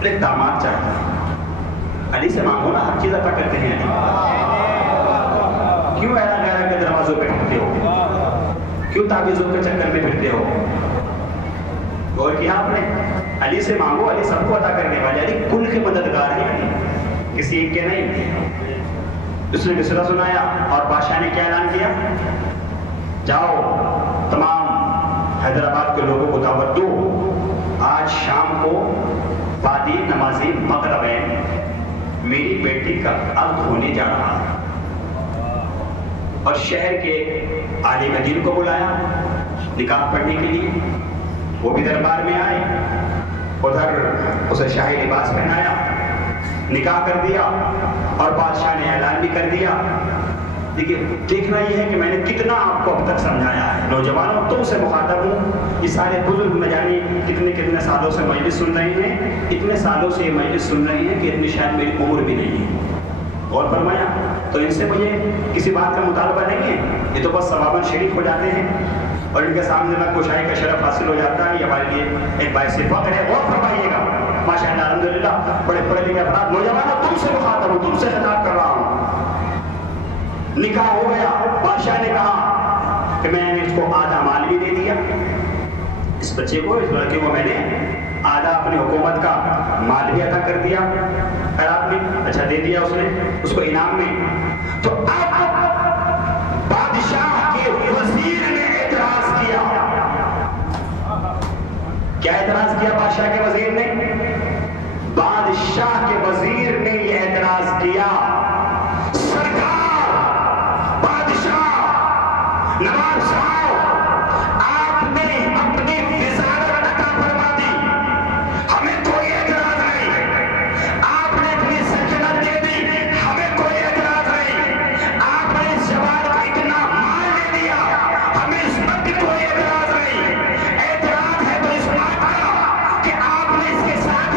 لیکن داماد چاہتا ہے، علی سے مانگو نا، ہر چیز عطا کرتے ہیں علی، کیوں ایرا گیرا کے دروازوں پہ پھرتے ہو، کیوں تعویذوں کے چکر میں پھرتے ہو؟ غور کیا آپ نے؟ علی سے مانگو، علی سب کو عطا کرنے والے، علی کل کے مددگار ہیں، علی کسی ایک کے نہیں۔ اس نے مصرع سنایا اور بادشاہ نے کیا اعلان کیا؟ جاؤ تمام حیدرآباد کے لوگوں کو دعوت دو، آج شام کو بعد نماز مغربین میری بیٹی کا عقد ہونے جا رہا ہے، اور شہر کے عالم دین کو بلایا نکاح پڑھنے کے لیے، وہ بھی دربار میں آئے، ادھر اسے شاہی لباس پہنایا، نکاح کر دیا، اور بادشاہ نے اعلان بھی کر دیا۔ دیکھیے دیکھنا یہ ہے کہ میں نے کتنا آپ کو اب تک سمجھایا ہے، نوجوانوں تم سے مخاطب ہوں، یہ سارے بزرگ نہ جانے کتنے سالوں سے مجلس سن رہے ہیں، اتنے سالوں سے یہ مجلس سن رہے ہیں کہ اتنی شاید میری عمر بھی نہیں ہے، اور فرمایا تو ان سے مجھے کسی بات کا مطالبہ نہیں ہے، یہ تو بس ثواباً شریک ہو جاتے ہیں، اور ان کے سامنے میں کوشائی کا شرف حاصل ہو جاتا ہے، یہ ہمارے لیے ایک باعث فخر ہے۔ اور فرمائیے گا ماشاء اللہ الحمدللہ، بڑے پڑھے لکھے افراد، نوجوانوں تم سے مخاطب ہوں، تم سے خطاب کر رہا ہوں۔ نکاح ہو گیا، بادشاہ نے کہا کہ میں نے اس کو آدھا مال بھی دے دیا، اس بچے کو، اس لڑکے کو میں نے آدھا اپنی حکومت کا مال بھی عطا کر دیا، خیرات میں، اچھا دے دیا اس نے اس کو انعام میں۔ تو اب بادشاہ کے وزیر نے اعتراض کیا، کیا اعتراض کیا بادشاہ کے وزیر نے؟ بادشاہ کے وزیر نے یہ اعتراض کیا، سرکار بادشاہ نواب صاحب، آپ نے اپنی وزارت عطا فرما دی، ہمیں کوئی اعتراض نہیں، آپ نے اپنی سلطنت دے دی، ہمیں کوئی اعتراض نہیں، آپ نے اس جوان کو اتنا مال دے دیا، ہمیں اس پر بھی کوئی اعتراض نہیں، اعتراض ہے تو اس بات کا کہ آپ نے اس کے ساتھ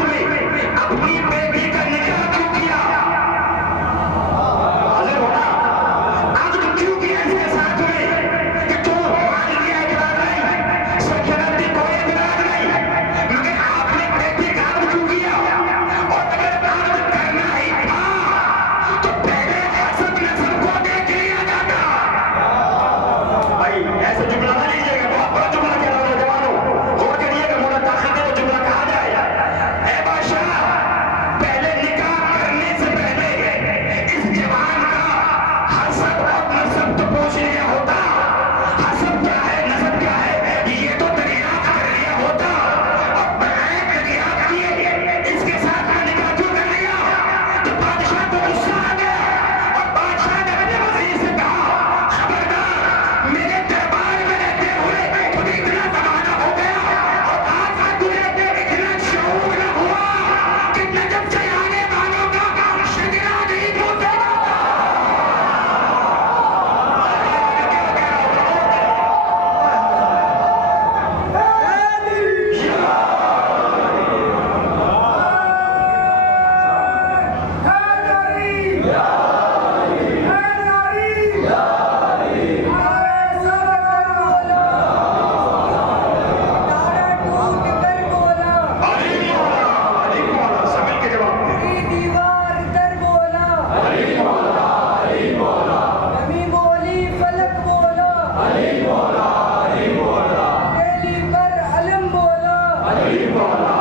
مولا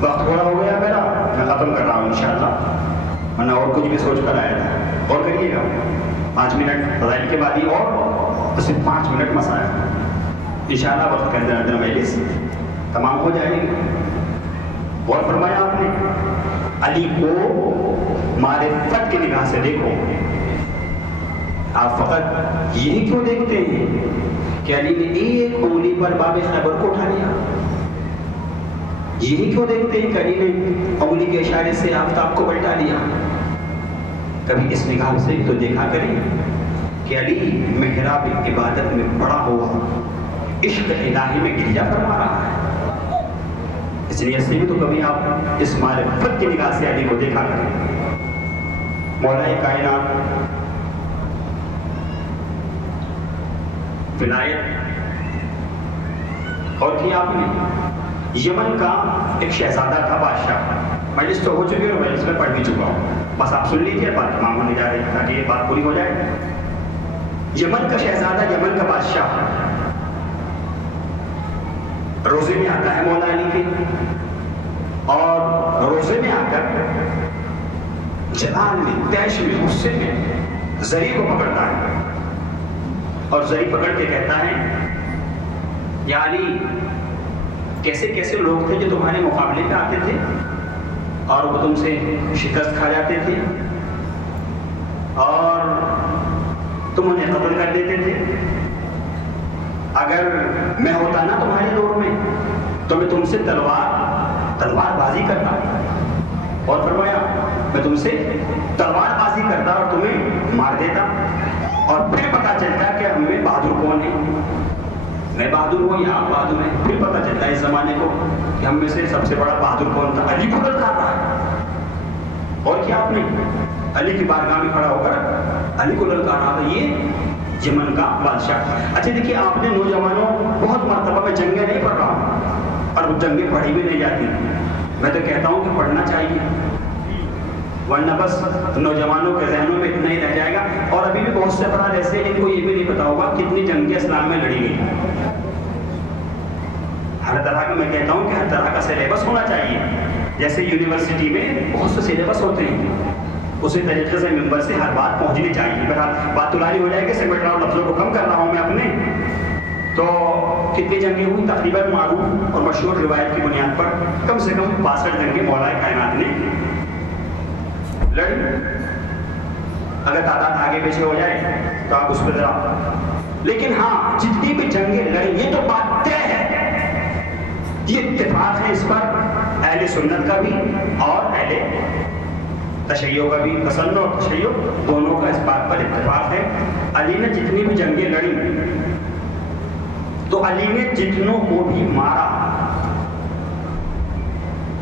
وقت پورا ہو گیا میرا، میں ختم کر رہا ہوں انشاءاللہ، ورنہ اور کچھ بھی سوچ کر آیا تھا. اور کریے گا 5 منٹ فضائل کے بعد ہی، اور صرف 5 منٹ مسائل انشاءاللہ وقت کے اندر اندر مجلس تمام ہو جائے گی. اور فرمایا آپ نے علی کو معرفت کی نگاہ سے دیکھو. آپ فقط یہی کیوں دیکھتے ہیں کہ علی نے ایک انگلی پر باب خیبر کو اٹھا لیا؟ یہی کیوں دیکھتے ہیں کہ علی نے انگلی کے اشارے سے آفتاب کو پلٹا دیا؟ کبھی اس نگاہ سے تو دیکھا کریں کہ علی محراب عبادت میں پڑا ہوا عشق الہی میں گریا فرما رہا ہے. اس لیے سے بھی تو کبھی آپ اس معرفت کی نگاہ سے علی کو دیکھا کریں. مولا کائنات ولایت اور کی آپ نے یمن کا ایک شہزادہ تھا بادشاہ. مجلس تو ہو چکی ہے اور مجلس میں پڑھ بھی چکا ہوں، بس آپ سن لیجیے، بات تمام ہونے جا رہی ہے تاکہ یہ بات پوری ہو جائے. یمن کا شہزادہ، یمن کا بادشاہ روزے میں آتا ہے مولا علی کے، اور روزے میں آ کر جلال میں، تیش میں، غصے میں زری کو پکڑتا ہے اور زری پکڑ کے کہتا ہے یا علی کیسے کیسے لوگ تھے جو تمہارے مقابلے پہ آتے تھے اور وہ تم سے شکست کھا جاتے تھے اور تم انہیں قتل کر دیتے تھے. اگر میں ہوتا نا تمہارے دور میں تو میں تم سے تلوار بازی کرتا، اور فرمایا میں تم سے تلوار بازی کرتا اور تمہیں مار دیتا، اور پھر پتا چلتا کہ ہم میں بہادر کون ہے، میں بہادر ہوں یا آپ بہادر ہیں. پھر پتا چلتا ہے اس زمانے کو کہ ہم میں سے سب سے بڑا بہادر کون تھا. علی کو للکار رہا ہے. اور کیا آپ نے علی کی بارگاہ میں کھڑا ہو کر علی کو للکار رہا تھا. یہ یمن کا بادشاہ. اچھا دیکھیے، آپ نے نوجوانوں بہت مرتبہ میں جنگیں نہیں پڑھ رہا ہوں اور وہ جنگیں پڑھی بھی نہیں جاتی. میں تو کہتا ہوں کہ پڑھنا چاہیے، ورنہ بس نوجوانوں کے ذہنوں میں اتنا ہی رہ جائے گا. اور ابھی بھی بہت سے افراد ایسے ہیں جن کو یہ بھی نہیں پتا ہوگا کتنی جنگیں اسلام میں لڑی گئی. ہر طرح کا، میں کہتا ہوں کہ ہر طرح کا سلیبس ہونا چاہیے. جیسے یونیورسٹی میں بہت سے سلیبس ہوتے ہیں، اسی طریقے سے ممبر سے ہر بات پہنچنی چاہیے. بہرحال بات تلاری ہو جائے گی، سمیٹ رہا ہوں، لفظوں کو کم کر رہا ہوں میں اپنے. تو کتنی جنگیں ہوئی؟ تقریباً معروف اور مشہور روایت کی بنیاد پر کم سے کم 62 جنگیں مولا کائنات نے لڑی. اگر تعداد آگے پیچھے ہو جائے تو آپ اس پہ ذرا، لیکن ہاں جتنی بھی جنگیں لڑی یہ تو بات طے ہے، یہ اتفاق ہے اس پر اہل سنت کا بھی اور اہل تشیع کا بھی. تسنن اور تشیع دونوں کا اس بات پر اتفاق ہے. علی نے جتنی بھی جنگیں لڑی تو علی نے جتنوں کو بھی مارا،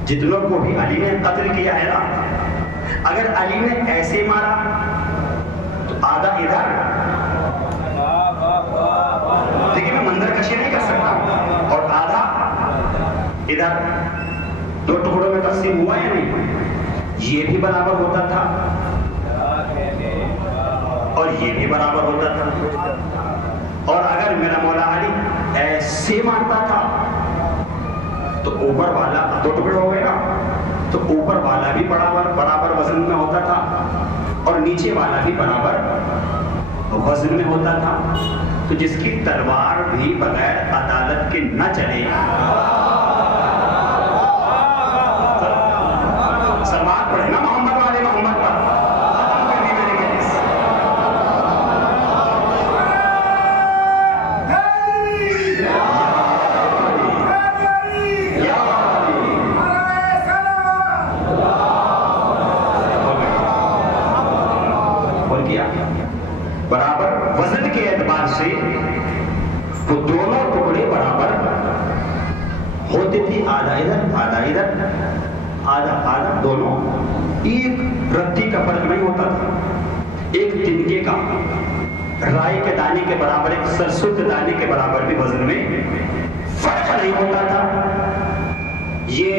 جتنوں کو بھی علی نے قتل کیا ہے نا، اگر علی نے ایسے مارا تو آدھا ادھر، لیکن میں منظر کشی نہیں کر سکتا، اور آدھا ادھر، 2 ٹکڑوں میں تقسیم ہوا یا نہیں؟ یہ بھی برابر ہوتا تھا اور یہ بھی برابر ہوتا تھا. اور اگر میرا مولا علی ایسے مارتا تھا تو اوپر والا 2 ٹکڑے ہو گئے نا، تو اوپر والا بھی برابر وزن میں ہوتا تھا اور نیچے والا بھی برابر وزن میں ہوتا تھا. تو جس کی تلوار بھی بغیر عدالت کے نہ چلے، سلوات پڑھے نا محمد والے محمد پر، ختم کر دی میرے کیس. اور کیا برابر وزن کے اعتبار سے وہ دونوں ٹکڑے برابر ہوتے تھے، آدھا ادھر آدھا ادھر، آدھا آدھا، دونوں ایک رتی کا فرق نہیں ہوتا تھا، ایک تنکے کا، رائی کے دانے کے برابر، ایک سرسوں کے دانے کے برابر بھی وزن میں فرق نہیں ہوتا تھا. یہ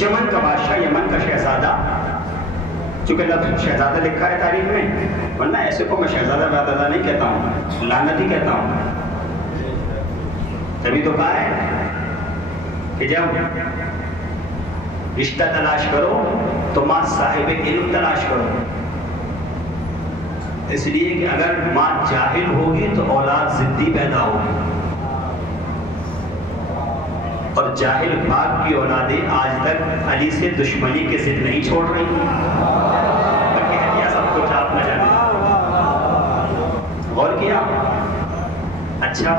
یمن کا بادشاہ، یمن کا شہزادہ چونکہ لفظ شہزادہ لکھا ہے تاریخ میں، ورنہ ایسے کو میں شہزادہ وہزادہ نہیں کہتا ہوں، لعنتی کہتا ہوں۔ تبھی تو کہا ہے کہ جب رشتہ تلاش کرو تو ماں صاحب علم تلاش کرو، اس لیے کہ اگر ماں جاہل ہوگی تو اولاد ضدی پیدا ہوگی، اور جاہل باپ کی اولادیں آج تک علی سے دشمنی کے ضد نہیں چھوڑ رہی، کہہ دیا سب کچھ آپ نہ جانے، غور کیا؟ اچھا،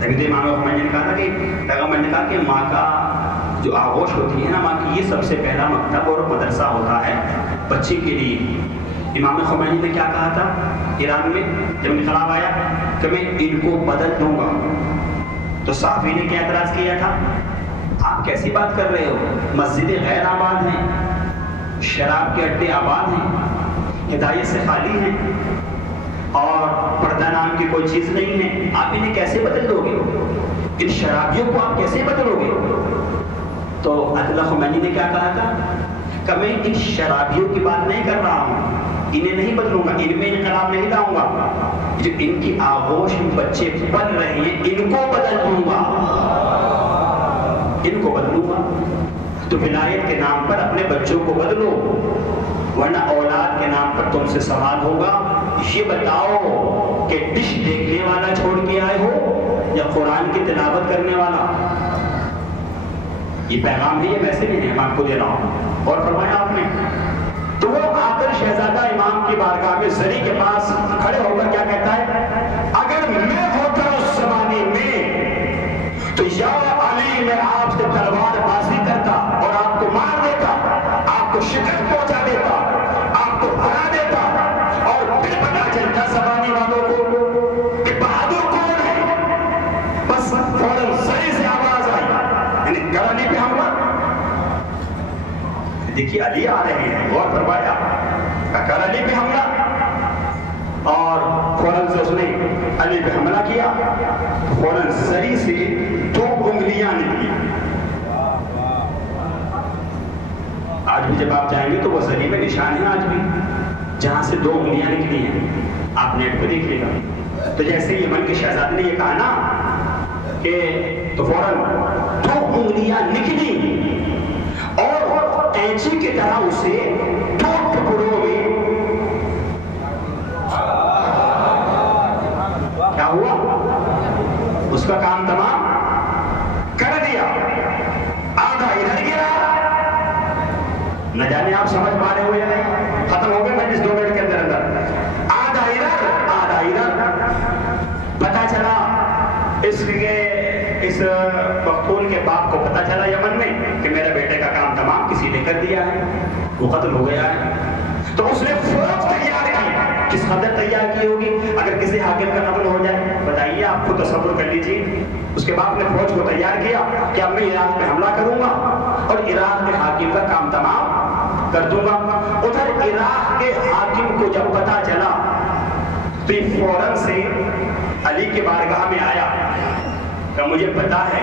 تبھی تو امام خمینی نے کہا تھا کہ پیغمبر نے کہا کہ ماں کا جو آغوش ہوتی ہے نا، ماں کی یہ سب سے پہلا مکتب اور مدرسہ ہوتا ہے بچے کے لیے۔ امام خمینی نے کیا کہا تھا ایران میں جب انقلاب آیا کہ میں ان کو بدل دوں گا، تو صحافی نے کیا اعتراض کیا تھا، آپ کیسی بات کر رہے ہو، مسجدیں غیر آباد ہیں، شراب کے اڈے آباد ہیں، ہدایت سے خالی ہیں، اور پردہ نام کی کوئی چیز نہیں ہے، آپ انہیں کیسے بدل دو گے، ان شرابیوں کو آپ کیسے بدلو گے؟ تو عطا خمینی نے کیا کہا تھا کہ میں ان شرابیوں کی بات نہیں کر رہا ہوں، انہیں نہیں بدلوں گا، ان میں انقلاب نہیں لاؤں گا، جو ان کی آغوش بچے بن رہے ہیں ان کو بدل دوں گا، ان کو بدلوں گا۔ تو ولایت کے نام پر اپنے بچوں کو بدلو، ورنہ اولاد کے نام پر تم سے سوال ہوگا، یہ بتاؤ کہ ڈش دیکھنے والا چھوڑ کے آئے ہو یا قرآن کی تلاوت کرنے والا؟ یہ پیغام ہے، یہ ویسے بھی میں آپ کو دے رہا ہوں۔ اور فرمایا آپ نے، تو وہ آ کر شہزادہ امام کی بارگاہ میں زری کے پاس کھڑے ہو کر کیا کہتا ہے، اگر میں ہوتا اس زمانے میں تو یا علی میں آپ سے تلوار بازی کرتا اور آپ کو مار دیتا، آپ کو شکست پہنچا دیتا، آپ کو ہرا دیتا، اور پھر پتا چلتا زمانے والوں کو کہ بہادر کون ہے، بس فوراً زری سے آواز آئی، یعنی گرانے پہ حملہ۔ دیکھیے علی آ رہے ہیں، غور فرمایا، کر علی پہ حملہ، اور فوراً سے اس نے علی پہ حملہ کیا، فوراً زری سے 2 انگلیاں نکلی۔ آج بھی جب آپ جائیں گے تو وہ زری میں نشان ہے، آج بھی جہاں سے 2 انگلیاں نکلی ہیں، آپ نیٹ پہ دیکھ لے گا۔ تو جیسے یمن کے شہزادے نے یہ کہا نا کہ تو فوراً 2 انگلیاں نکلی اور کینچی کی طرح اسے 2 ٹکڑوں میں کیا ہوا، اس کا کام تمام کر دیا، آدھا ادھر گرا، نہ جانے آپ سمجھ پا رہے ہو یا نہیں، ختم ہو گئے مجلس 2 منٹ کے اندر اندر، آدھا ادھر آدھا ادھر۔ پتا چلا اس مقتول کے باپ کو پتا چلا یمن میں کہ میرے بیٹے کا کام تمام کسی نے کر دیا ہے، وہ قتل ہو گیا ہے، تو اس نے فوج تیار کی، کس قدر تیار کی ہوگی اگر کسی حاکم کا قتل ہو جائے، بتائیے آپ خود تصور کر لیجیے۔ اس کے باپ نے فوج کو تیار کیا کہ اب میں عراق میں حملہ کروں گا اور عراق کے حاکم کا کام تمام کر دوں گا۔ ادھر عراق کے حاکم کو جب پتا چلا تو یہ فوراً سے علی کے بارگاہ میں آیا کہ مجھے پتا ہے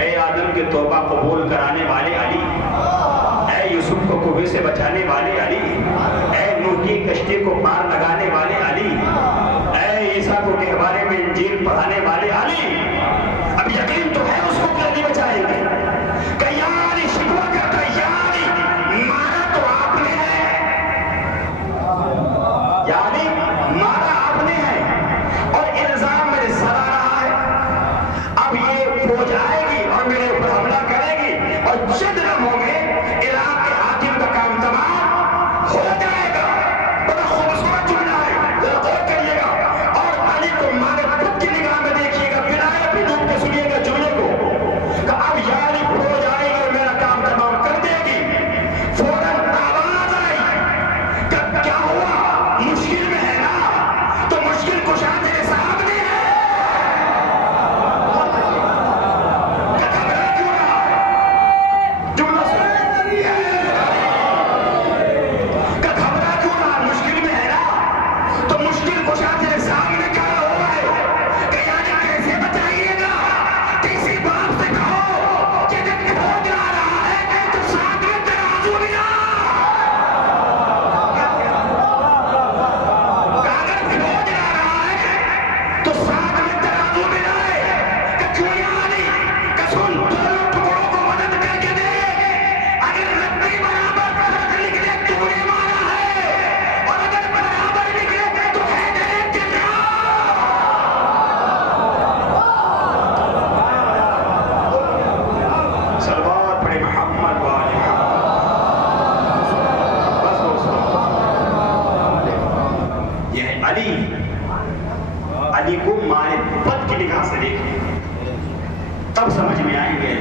اے آدم کے توبہ قبول کرانے والے علی، اے یوسف کو کوے سے بچانے والے علی، اے نوح کی کشتی کو پار لگانے والے علی، اے عیسیٰ کو گہوارے میں انجیل پڑھانے والے علی، اب یقین تو ہے اس کو کہ علی بچائیں گے، کہ یا علی شکوہ کرتا ہے، یا علی مارا تو آپ نے ہے، یا علی مارا آپ نے ہے اور الزام میرے سر آ رہا ہے، اب یہ فوج آئے گی اور میرے اوپر حملہ کرے گی اور چند لمحوں میں عراق کے حاکم کا کام تمام ہو جائے گا۔ بڑا خوبصورت جملہ ہے، ذرا غور کریے گا اور علی کو مارے خود کی نگاہ میں دیکھیے گا، ولایت بھی ڈوب کے سنیے گا جملے کو کہ اب یا نگاہ سے دیکھیں، تب سمجھ میں آئیں گے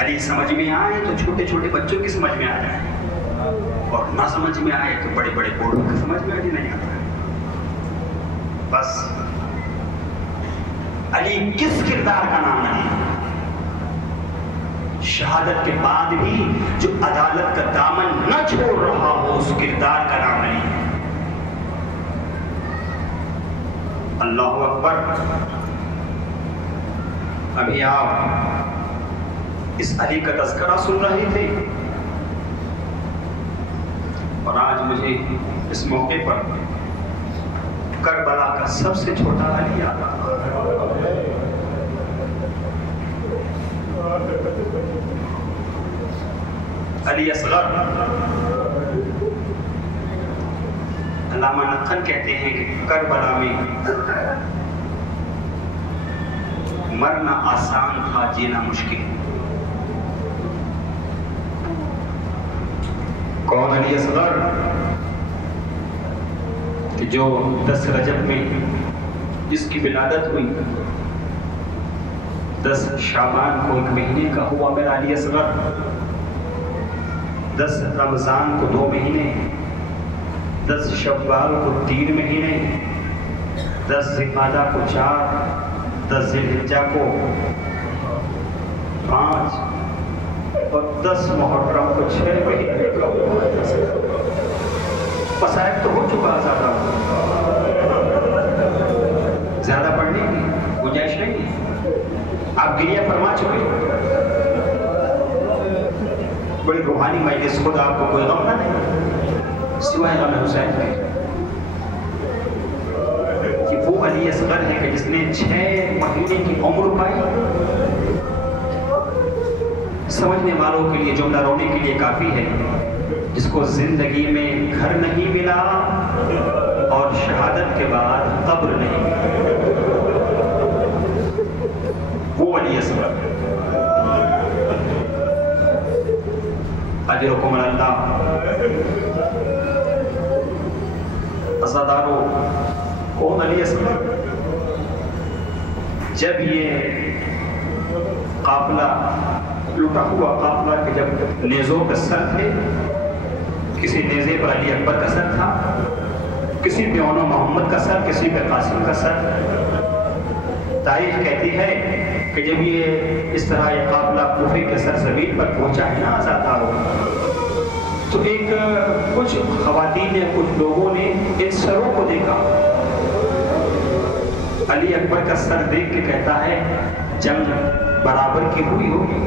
علی سمجھ میں آئے تو چھوٹے چھوٹے بچوں کی سمجھ میں آ جائے، اور نہ سمجھ میں آئے تو بڑے بڑے بوڑھوں کی سمجھ میں علی نہیں آتا ہے۔ بس علی کس کردار کا نام علی؟ شہادت کے بعد بھی جو عدالت کا دامن نہ چھوڑ رہا ہو، اس کردار کا نام علی ہے۔ اللہ اکبر۔ ابھی آپ اس علی کا تذکرہ سن رہے تھے، اور آج مجھے اس موقع پر کربلا کا سب سے چھوٹا علی یاد آ رہا ہے۔ علی اصغر۔ علامہ نقل کہتے ہیں کہ کربلا میں مرنا آسان تھا، جینا مشکل۔ کون علی اصغر؟ کہ جو 10 رجب میں جس کی ولادت ہوئی، 10 شعبان کو 1 مہینے کا ہوا میرا علی اصغر، 10 رمضان کو 2 مہینے، 10 شوال کو 3 مہینے، 10 ذوالقعدہ کو 4، 10 ذی الحجہ کو 5، اور 10 محرم کو 6 مہینے کا ہوا۔ مسائل تو ہو چکا، زیادہ پڑھنے کی گنجائش نہیں، آپ گریہ فرما چکے۔ بڑی روحانی مجلس، خود آپ کو کوئی غم نہ نہیں سوائے غم حسین کے، کہ وہ علی اصغر ہے کہ جس نے 6 مہینے کی عمر پائی۔ سمجھنے والوں کے لیے جملہ رونے کے لیے کافی ہے، جس کو زندگی میں گھر نہیں ملا اور شہادت کے بعد قبر نہیں ملا، وہ علی اصغر۔ اجرکم اللہ۔ عزادارو، کون علی اصغر؟ جب یہ قافلہ لٹا ہوا قافلہ کہ جب نیزوں کا سر تھے، کسی نیزے پر علی اکبر کا سر تھا، کسی پہ اونو محمد کا سر، کسی پہ قاسم کا سر۔ تاریخ کہتی ہے کہ جب یہ اس طرح یہ قافلہ کوفے کے سرزمین پر پہنچا ہے نا عزادارو، تو کچھ خواتین نے، کچھ لوگوں نے ان سروں کو دیکھا۔ علی اکبر کا سر دیکھ کے کہتا ہے جنگ برابر کی ہوئی ہوگی۔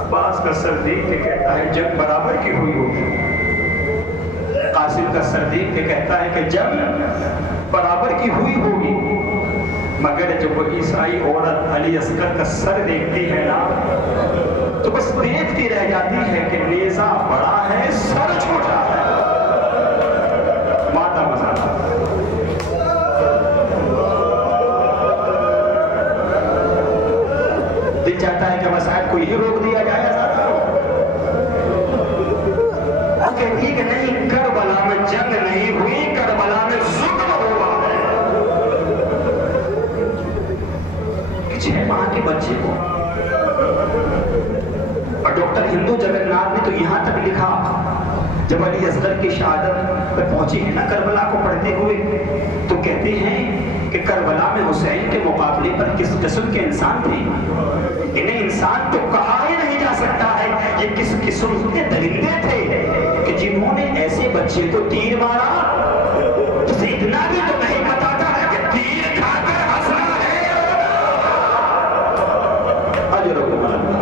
عباس کا سر دیکھ کے کہتا ہے جنگ برابر کی ہوئی ہوگی۔ قاسم کا سر دیکھ کے کہتا ہے کہ جنگ برابر کی ہوئی ہوگی۔ مگر جب وہ عیسائی عورت علی اصغر کا سر دیکھتی ہے نا، تو بس دیکھتی رہ جاتی ہے کہ نیزہ بڑا ہے، سر چھوٹا ہے۔ ماتا مزاح دل چاہتا ہے کہ مسائل کو یہ روک دیا جائے۔ وہ کہتی ہے کہ نہیں، کربلا میں جنگ نہیں ہوئی، کربلا میں ظلم ہوا ہے۔ 6 ماہ کے بچے کو، اور ڈاکٹر ہندو جگن ناتھ نے تو یہاں تک لکھا، جب علی اصغر کی شہادت پہ پہنچے ہیں نا کربلا کو پڑھتے ہوئے، تو کہتے ہیں کہ کربلا میں حسین کے مقابلے پر کس قسم کے انسان تھے؟ انہیں انسان تو کہا ہی نہیں جا سکتا ہے، یہ کس قسم کے درندے تھے کہ جنہوں نے ایسے بچے کو تیر مارا، اسے اتنا بھی تو نہیں پتا تھا کہ تیر کھا کر ہنسنا ہے۔ اجرکم اللہ۔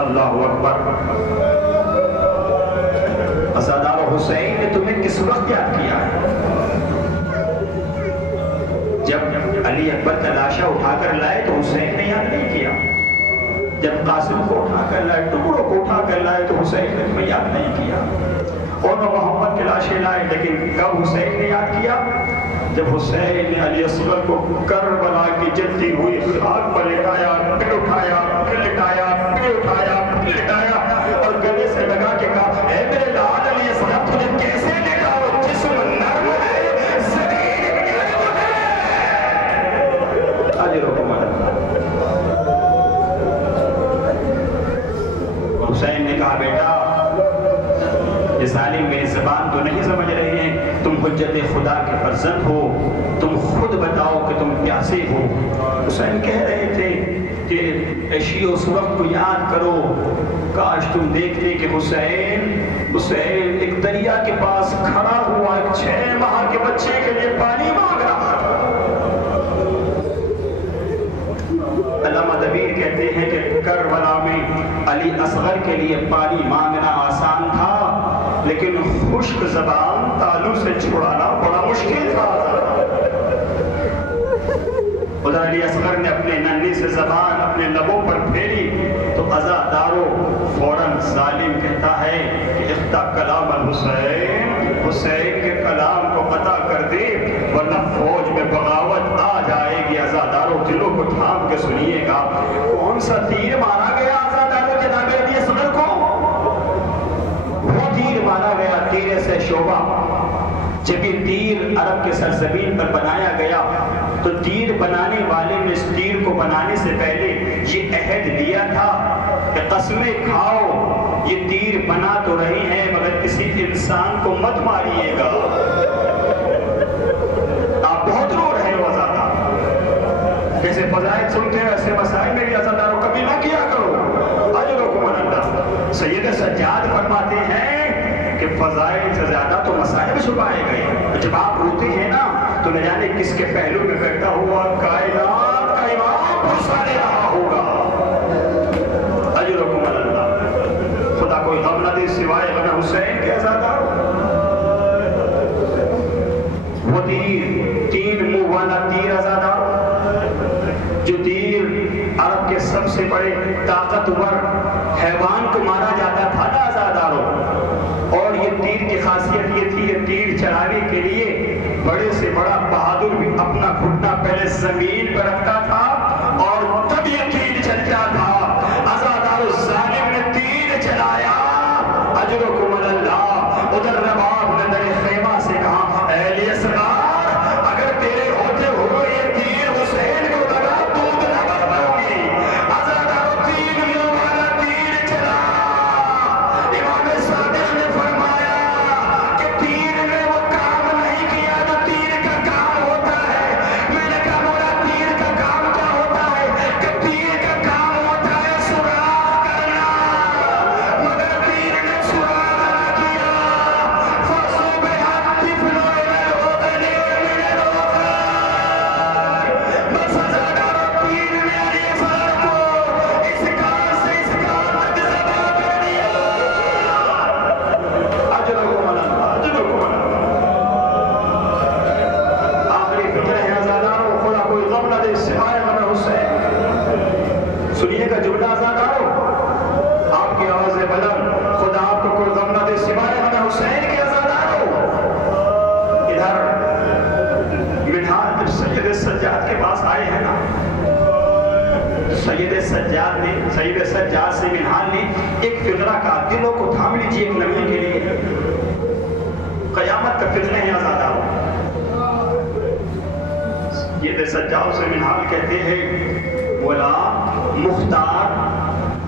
اللہ اکبر۔ عزادار حسین نے تمہیں کس وقت یاد کیا ہے؟ جب علی اکبر کا لاشا اٹھا کر لائے تو حسین نے یاد نہیں کیا، جب قاسم کو اٹھا کر لائے، ٹکڑوں کو اٹھا کر لائے تو حسین نے تمہیں یاد نہیں کیا، اور محمد کے لاشے لائے، لیکن کب حسین نے یاد کیا؟ جب حسین نے علی اصغر کو کربلا کی جلتی ہوئی خاک پر لٹایا، پھر اٹھایا، پھر لٹایا، پھر اٹھایا، پھر لٹایا، اور گلے سے لگا کے کہا، اے میرے لال علی اصغر، تجھے کیسے کہا بیٹا یہ ظالم میری زبان تو نہیں سمجھ رہے ہیں، تم حجت خدا کے فرزند ہو، تم خود بتاؤ کہ تم پیاسے ہو۔ حسین کہہ رہے تھے کہ عشی اس وقت کو یاد کرو، کاش تم دیکھتے کہ حسین ایک دریا کے پاس کھڑا ہوا 6 ماہ کے بچے کے لیے پانی مانگ رہا تھا۔ علامہ دبیر کہتے ہیں کہ کربلا میں علی اصغر کے لیے پانی مانگنا آسان تھا، لیکن خشک زبان تالو سے چھڑانا بڑا مشکل تھا۔ ادھر علی اصغر نے اپنے ننھی سے زبان اپنے لبوں پر پھیری تو عزادارو فوراً ظالم کہتا ہے کہ اختا کلام الحسین، حسین کے کلام کو قطع کر دے ورنہ فوج میں بغاوت آ جائے گی۔ عزادارو دلوں کو تھام کے سنیے گا، کون سا تیر مارا گیا عزادارو جناب علی اصغر کو؟ وہ تیر مارا گیا تیر سے شعبہ۔ جب یہ تیر عرب کے سرزمین پر بنایا گیا تو تیر بنانے والے نے اس تیر کو بنانے سے پہلے یہ عہد لیا تھا کہ قسمیں کھاؤ یہ تیر بنا تو رہی ہیں مگر کسی انسان کو مت ماریے گا۔ آپ بہت رو رہے ہو عزادہ، جیسے فضائل سنتے ہیں ایسے مسائل میں بھی عزادارو کبھی نہ کیا کرو۔ اجرکم اللہ۔ سید سجاد فرماتے ہیں کہ فضائل سے زیادہ تو مسائل چھپائے گئے، جب آپ روتے ہیں نا تو نہ جانے کس کے پہلو میں بیٹھا ہوا کائنات کا امام غصہ لے رہا ہوگا۔ اجرکم اللہ۔ خدا کوئی غم نہ دے سوائے غم حسین کے عزادارو۔ وہ تین منہ والا تیر عزادارو، جو تیر عرب کے سب سے بڑے طاقتور حیوان کو مارا جاتا تھا نا عزادارو، اور یہ تیر کی خاصیت یہ تھی یہ تیر چلانے کے لیے بڑے سے بڑا بہادر بھی اپنا گھٹنا پہلے زمین پر رکھتا تھا اور تب یہ تیر چلتا تھا۔ عزادارو ظالم نے تیر چلایا، اجرکم اللہ۔ ادھر رباب نے در خیمہ سے کہا اے علی اصغر اگر تیرے ہوتے ہوئے یہ تیر حسین کو لگا تو نہ برپاؤگی۔ عزادارو تین منہ والا تیر چلا۔ امام صادق نے فرمایا کہ تیر نے وہ کام نہیں کیا جو تیر کا کام ہوتا ہے۔ میں نے کہا مولا تیر کا کام کیا ہوتا ہے؟ کہ تیر کا کام ہوتا ہے سراغ کرنا، مگر تیر نے سراغ نہ کیا۔ فَصُبِحَتْ طِفْلٌ مِّنْ بس عزادارو تیر نے علی اصغر کو اس کار سے اس کار تک ذبح کر دیا۔ اجرکم اللہ، اجرکم اللہ۔ آخری فکر ہے عزادارو، خدا کوئی غم نہ دے سوائے غم حسین۔ سنیے گا جملہ عزادارو، آپ کی آواز بلند، خدا آپ کو کوئی غم نہ دے سوائے غم حسین کے عزادارو۔ ادھر منہال جب سید سجاد کے پاس آئے ہیں نا، سید سجاد سے منہال نے ایک فقرہ کا دلوں کو تھام لیجیے ایک لمحے کے لیے، قیامت کا فقرہ ہے عزادارو۔ سید سجاد سے منہال کہتے ہیں مولا مختار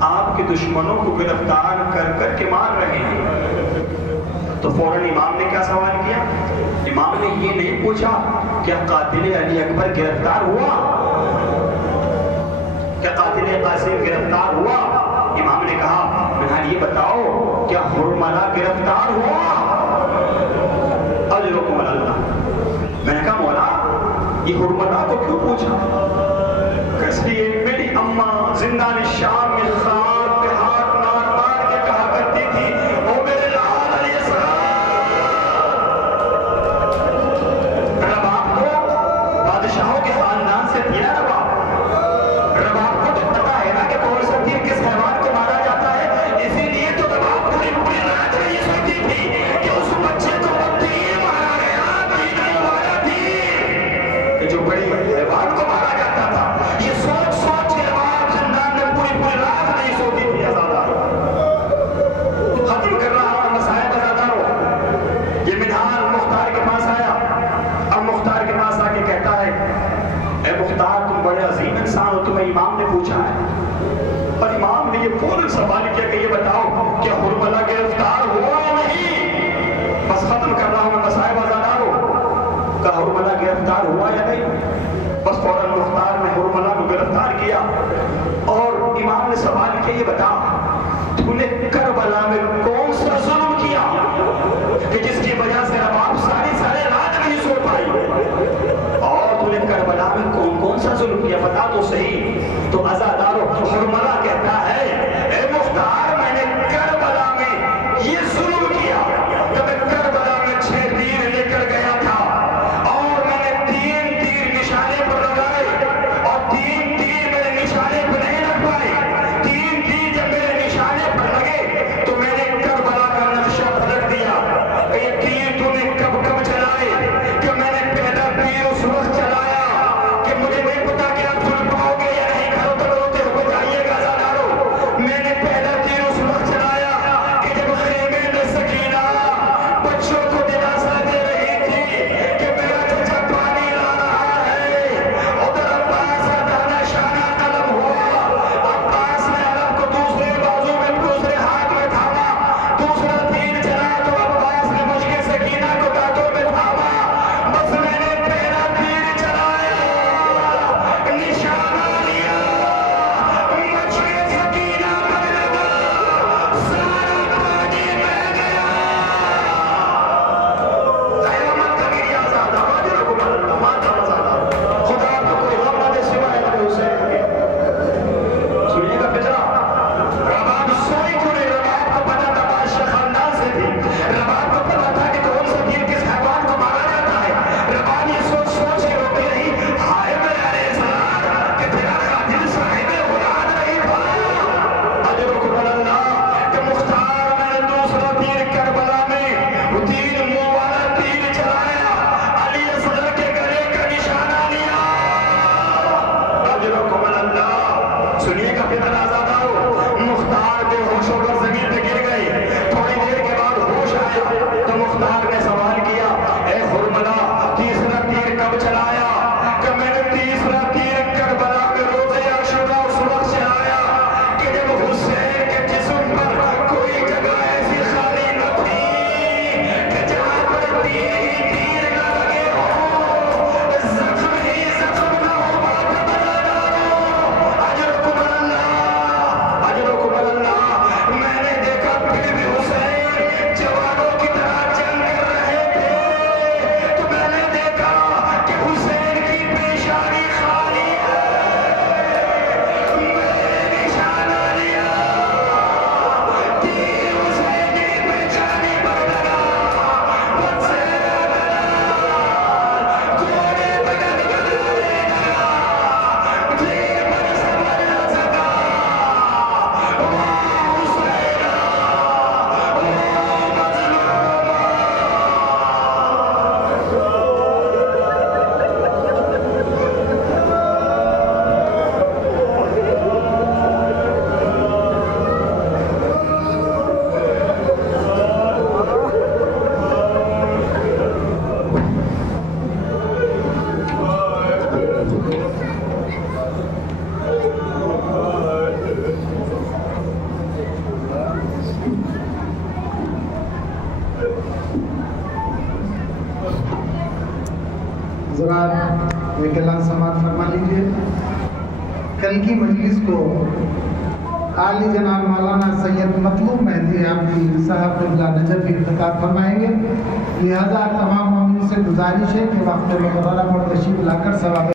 آپ کے دشمنوں کو گرفتار کر کر کے مار رہے ہیں۔ تو فوراً امام نے کیا سوال کیا؟ امام نے یہ نہیں پوچھا کیا قاتل علی اکبر گرفتار ہوا، کیا قاتل قاسم گرفتار ہوا؟ امام نے کہا منہال یہ بتاؤ کیا حرملہ گرفتار ہوا؟ اجرکم اللہ۔ میں نے کہا مولا یہ حرملہ کو کیوں پوچھا؟ اس لیے میری اماں زندان شام میں خاک پہ ہاتھ مار مار کے کہا کرتی تھی او میرے لال علی اصغر۔ رباب کو بادشاہوں کے خاندان سے دیا رباب، رباب کو تو پتا ہے نا کہ کون سا تیر کس حیوان کو مارا جاتا ہے، اسی لیے تو رباب پوری رات یہ سوچتی تھی کہ اس بچے کو وہ تیر مارا گیا، نہیں مارا تیر کہ جو بڑی حیوان کو مارا جاتا تھا۔ یہ سوچ سوچ کے رباب خاندان نے پوری رات نہیں سوتی تھی عزادارو۔ ختم کر رہا ہوں مسائل عزادارو۔ یہ منہال مختار کے پاس آیا، اب مختار کے پاس آ کے کہتا ہے اے مختار تم بڑے عظیم انسان ہو، تمہیں امام نے پوچھا ہے۔ اور امام نے یہ فوراً سوال کیا کہ یہ بتاؤ کہ کہ یہ بتا تو نے کربلا میں کون سا ظلم کیا کہ جس کی وجہ سے رباب ساری رات نہیں سو پائی؟ اور تو نے کربلا میں کون سا ظلم کیا بتا تو صحیح۔ تو عزادارو حرملہ کہتا ہے اے مختار میں نے کربلا میں یہ ظلم کیا کہ میں کربلا میں 6 تیر لے کر گیا تھا اور میں نے 3 تیر نشانے پر لگائے اور 3 تیر میرے نشانے پر نہیں لگ پائے۔ 3 تیر جب میرے نشانے پر لگے تو میں نے کربلا کا نقشہ پلٹ دیا کہ یہ تیر تو نے کب چلائے، کہ میں نے پہلا تیر اس وقت چلایا کہ مجھے نہیں پتا کہ آپ سن پاؤ گے یا نہیں، گھروں تک روتے ہوئے جائیے گا عزادارو۔ میں نے پہلا تیر اس وقت چلایا کہ جب خیمے میں سکینہ بچوں کو دلاسا دے رہی تھی کہ میرا چچا پانی لا رہا ہے، ادھر عباس کا دانا شانہ قلم ہوا، عباس نے علم کو دوسرے بازو میں دوسرے ہاتھ میں تھاما، دوسرا تیر چلا تو عباس نے مشک سکینہ کو دانتوں میں تھاما، بس میں نے پہلا تیر چلایا، نشانہ لیا، مشک سکینہ پر لگا، سارا پانی بہہ گیا۔ قیامت کا گریہ زیادہ واجر کو بلندہ ماتا مزادہ خدا کو کوئی غم نہ دے سوائے نبی حسین کے۔ سنیے گا فجرہ، رباب سوئی کیوں نہیں؟ رباب کو پتا تھا بادشاہ خاندان سے تھی، رباب کو پتا تھا کہ کون سا تیر کس حیوان کو مارا جاتا ہے۔ رباب یہ سوچ کے روتی رہی، ہائے میرے علیہ السلام کہ تیرا قاتل صاحب اولاد نہیں تھا۔ اجرکم اللہ کہ مختار میں نے دوسرا تیر کربلا میں وہ تیر منہ والا تیر چلایا، علی اصغر کے گلے کا نشانہ لیا۔ اجرکم اللہ۔ سنیے گا پھر عزادارو، مختار بے ہوش ہو کر زمین پہ گر گئے، تھوڑی دیر کے بعد ہوش آیا تو مختار نے سوال کیا اے حرملہ تیسرا تیر کب چلایا؟ کہ میں نے تیسرا تیر کربلا میں روزے عاشورہ اس وقت چلایا کہ جب حسین کے جسم پر کوئی جگہ ایسی خالی نہ تھی کہ جہاں پر تیر ہی تیر نہ لگے ہو، زخم ہی زخم نہ ہو بات عزادارو۔ اجرکم اللہ، اجرکم اللہ۔ میں نے دیکھا پھر بھی حسین جوانوں کی طرح جنگ کر رہے تھے تو میں نے دیکھا کہ حسین کی پیشانی خالی ہے، میں نے نشانہ لیا، تیر حسین کی پیشانی پر لگا، حسین گھوڑے پہ گدگدانے لگا، تیر پر سمجھ نہ سکا، واہ حسین، واہ مظلوم۔ حضرات ایک اعلان سماعت فرما لیجیے۔ کل کی مجلس کو عالی جناب مولانا سید مطلوب مہدی عابدی صاحب قبلہ نجفی افتتاح فرمائیں گے، لہذا تمام مومنین سے گزارش ہے کہ وقت مقررہ پر تشریف لا کر ثواب